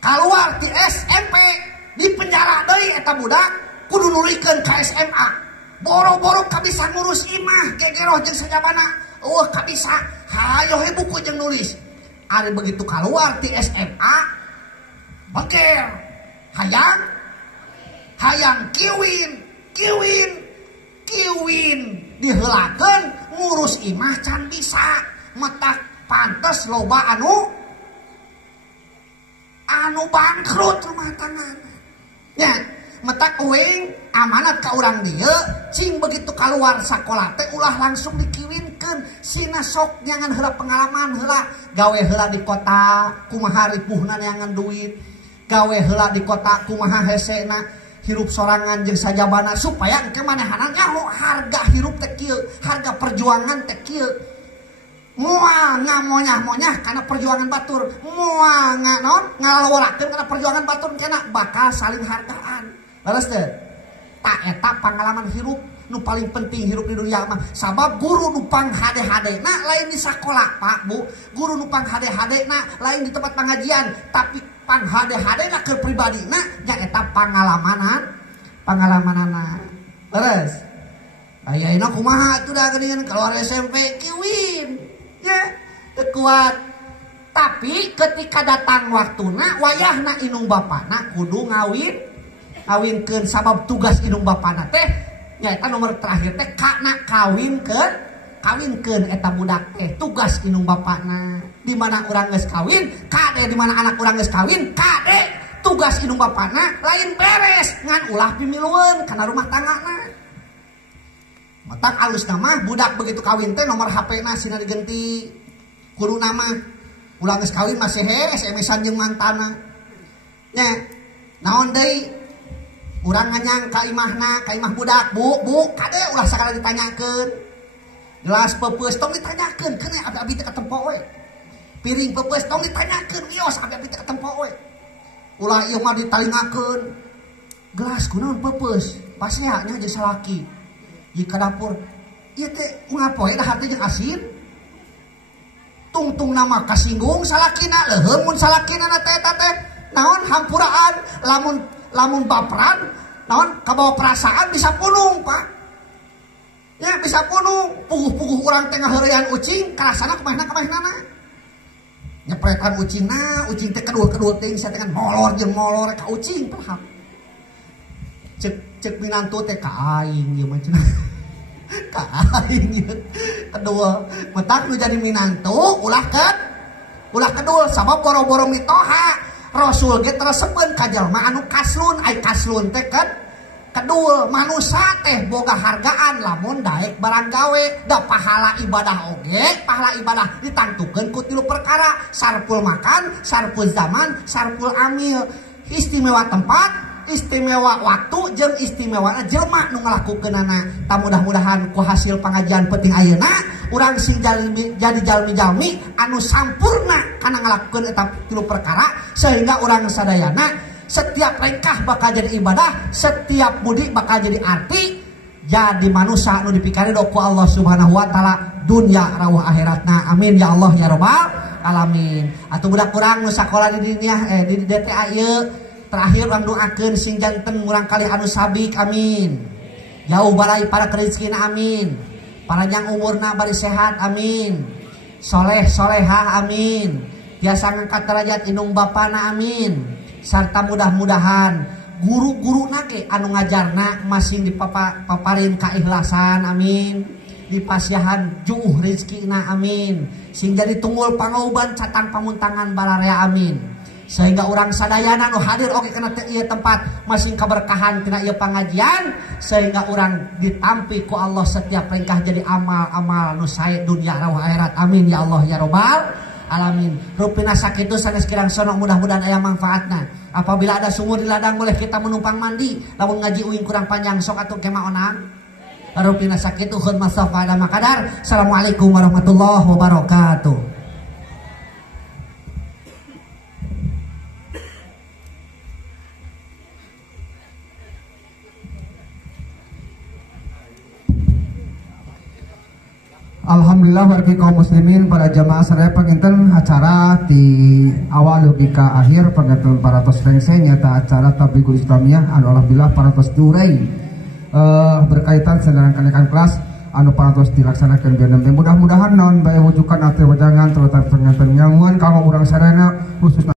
kaluar ti SMP di penjara deui eta budak kudu nulikeun ka SMA boro-boro bisa ngurus imah gegeroh jeung sajabana bisa hayo he buku jeung nulis ari begitu kaluar ti SMA beker hayang kiwin diheulakeun ngurus imah can bisa metak pantes loba anu bangkrut rumah tangga nya metak uing amanat ka urang dieu cing begitu kaluar sakola teh ulah langsung dikiwinkeun sina sok nyangan heula pengalaman heula gawe heula di kota kumaha ripuhna neangan duit gawe heula di kota kumaha hesena hirup sorangan jeung sajabana supaya engke manehanna nyaho harga hirup teh kieu harga perjuangan teh kieu moal ngamonyah-monyah kana perjuangan batur moal ngalawarakeun kana perjuangan batur kena bakal saling hargaan leres teh tak eta pangalaman hirup nu paling penting hirup di dunia mah sabab guru nu panghade-hadena lain di sakola Pak Bu guru nu panghade-hadena lain di tempat pengajian tapi panghade-hadena ke pribadina nya eta pangalamanana leres ayeuna kumaha atuh da geuningan keluar SMP kiwin ya teu kuat tapi ketika datang waktuna wayahna inung bapana kudu ngawinkeun sabab tugas inung bapana teh nyaeta nomor terakhir teh kana kawinkeun kawinkeun eta budak teh tugas inung bapakna. Di mana urang geus kawin kade, di mana anak urang geus kawin kade, tugas inung bapakna lain beres ngan ulah pimilueun kana rumah tanggana. Matak alus nama budak begitu kawin teh nomor HP-na sina digenti kudu nama ulah geus kawin masih SMS-an jeung mantana nya naon deui urang nganyang ka imahna ka imah budak bu kade ulah sakala ditanyakeun gelas peupeus tong ditanyakeun keun abi-abi teh katempo we piring peupeus tong ditanyakeun wios abi-abi teh katempo we ulah ieu mah ditalingakeun gelas kunaon peupeus pasea nya jeung salaki di ka dapur ieu teh ngapoe dah hate jeung asin tungtung nama kasinggung salakina leuheum mun salakina na teh eta teh naon hampuraan lamun baperan naon kabawa perasaan bisa punung Pak ya bisa punung puguh-puguh urang teh ngaheureuyan ucing karasana kemahna nyepretan ucingna ucing teh kedua teh saya teh kan molor jeung molor ka ucing paham cek minantu teh ka aing ieu mah cenah ka aing ieu kedua metak nu jadi minantu ulah kedul sabab boro-boro mitoha Rasul ge teresepeun ka jalma anu kaslun ai kaslun teh kan kedul manusia teh boga hargaan lamun daek barang gawe da pahala ibadah oge pahala ibadah ditantukeun ku 3 perkara sarpul makan sarpul zaman sarpul amil istimewa tempat istimewa waktu jeung istimewa jelema nu ngalakukeunana ta mudah-mudahan ku hasil pengajian penting ayeuna urang sing jadi jalmi-jalmi anu sampurna kana ngalakukeun eta 3 perkara sehingga urang sadayana setiap rengkah bakal jadi ibadah setiap budi bakal jadi arti jadi manusia anu dipikari ku Allah Subhanahu wa taala dunya rawuh akhiratna amin ya Allah ya rabbal alamin atuh budak urang nu sakola di dunia di DTA ieu terakhir urang doakeun sing janten urang kali anu sabik amin jauh balai para rezekina amin panjang umurna bari sehat amin soleh solehah amin tiasa ngangkat derajat inung bapana amin sarta mudah-mudahan guru-guruna ge anu ngajarna masih dipaparin kaikhlasan amin dipasiahan juuh rezekina amin sing jadi tunggul pangauban catang pamuntangan balarea amin sehingga orang sadayana nu hadir oke kana ieu tempat masing kaberkahan tina ieu pangajian sehingga orang ditampi ku Allah setiap ringkah jadi amal-amal nu sae dunya rawuh akhirat amin ya Allah ya rabbal alamin rupina sakitu sanes kirang sono mudah-mudahan aya manfaatna apabila ada sumur di ladang boleh kita menumpang mandi lamun ngaji uing kurang panjang sok atuh kemah onang rupina sakitu khun masafa ada makadar assalamualaikum warahmatullahi wabarakatuh. Alhamdulillah wargi kaum muslimin para jamaah sadaya panginten acara di awal logika akhir panginten para tos rengse nyata acara tabligul islamiyah anu alhamdulillah para tos durai berkaitan sedang kenaikan kelas anu para tos dilaksanakan geuneuh mudah-mudahan naon bae wujukan ate wajangan terletak panginten nyamuan kanggo urang sadayana khususna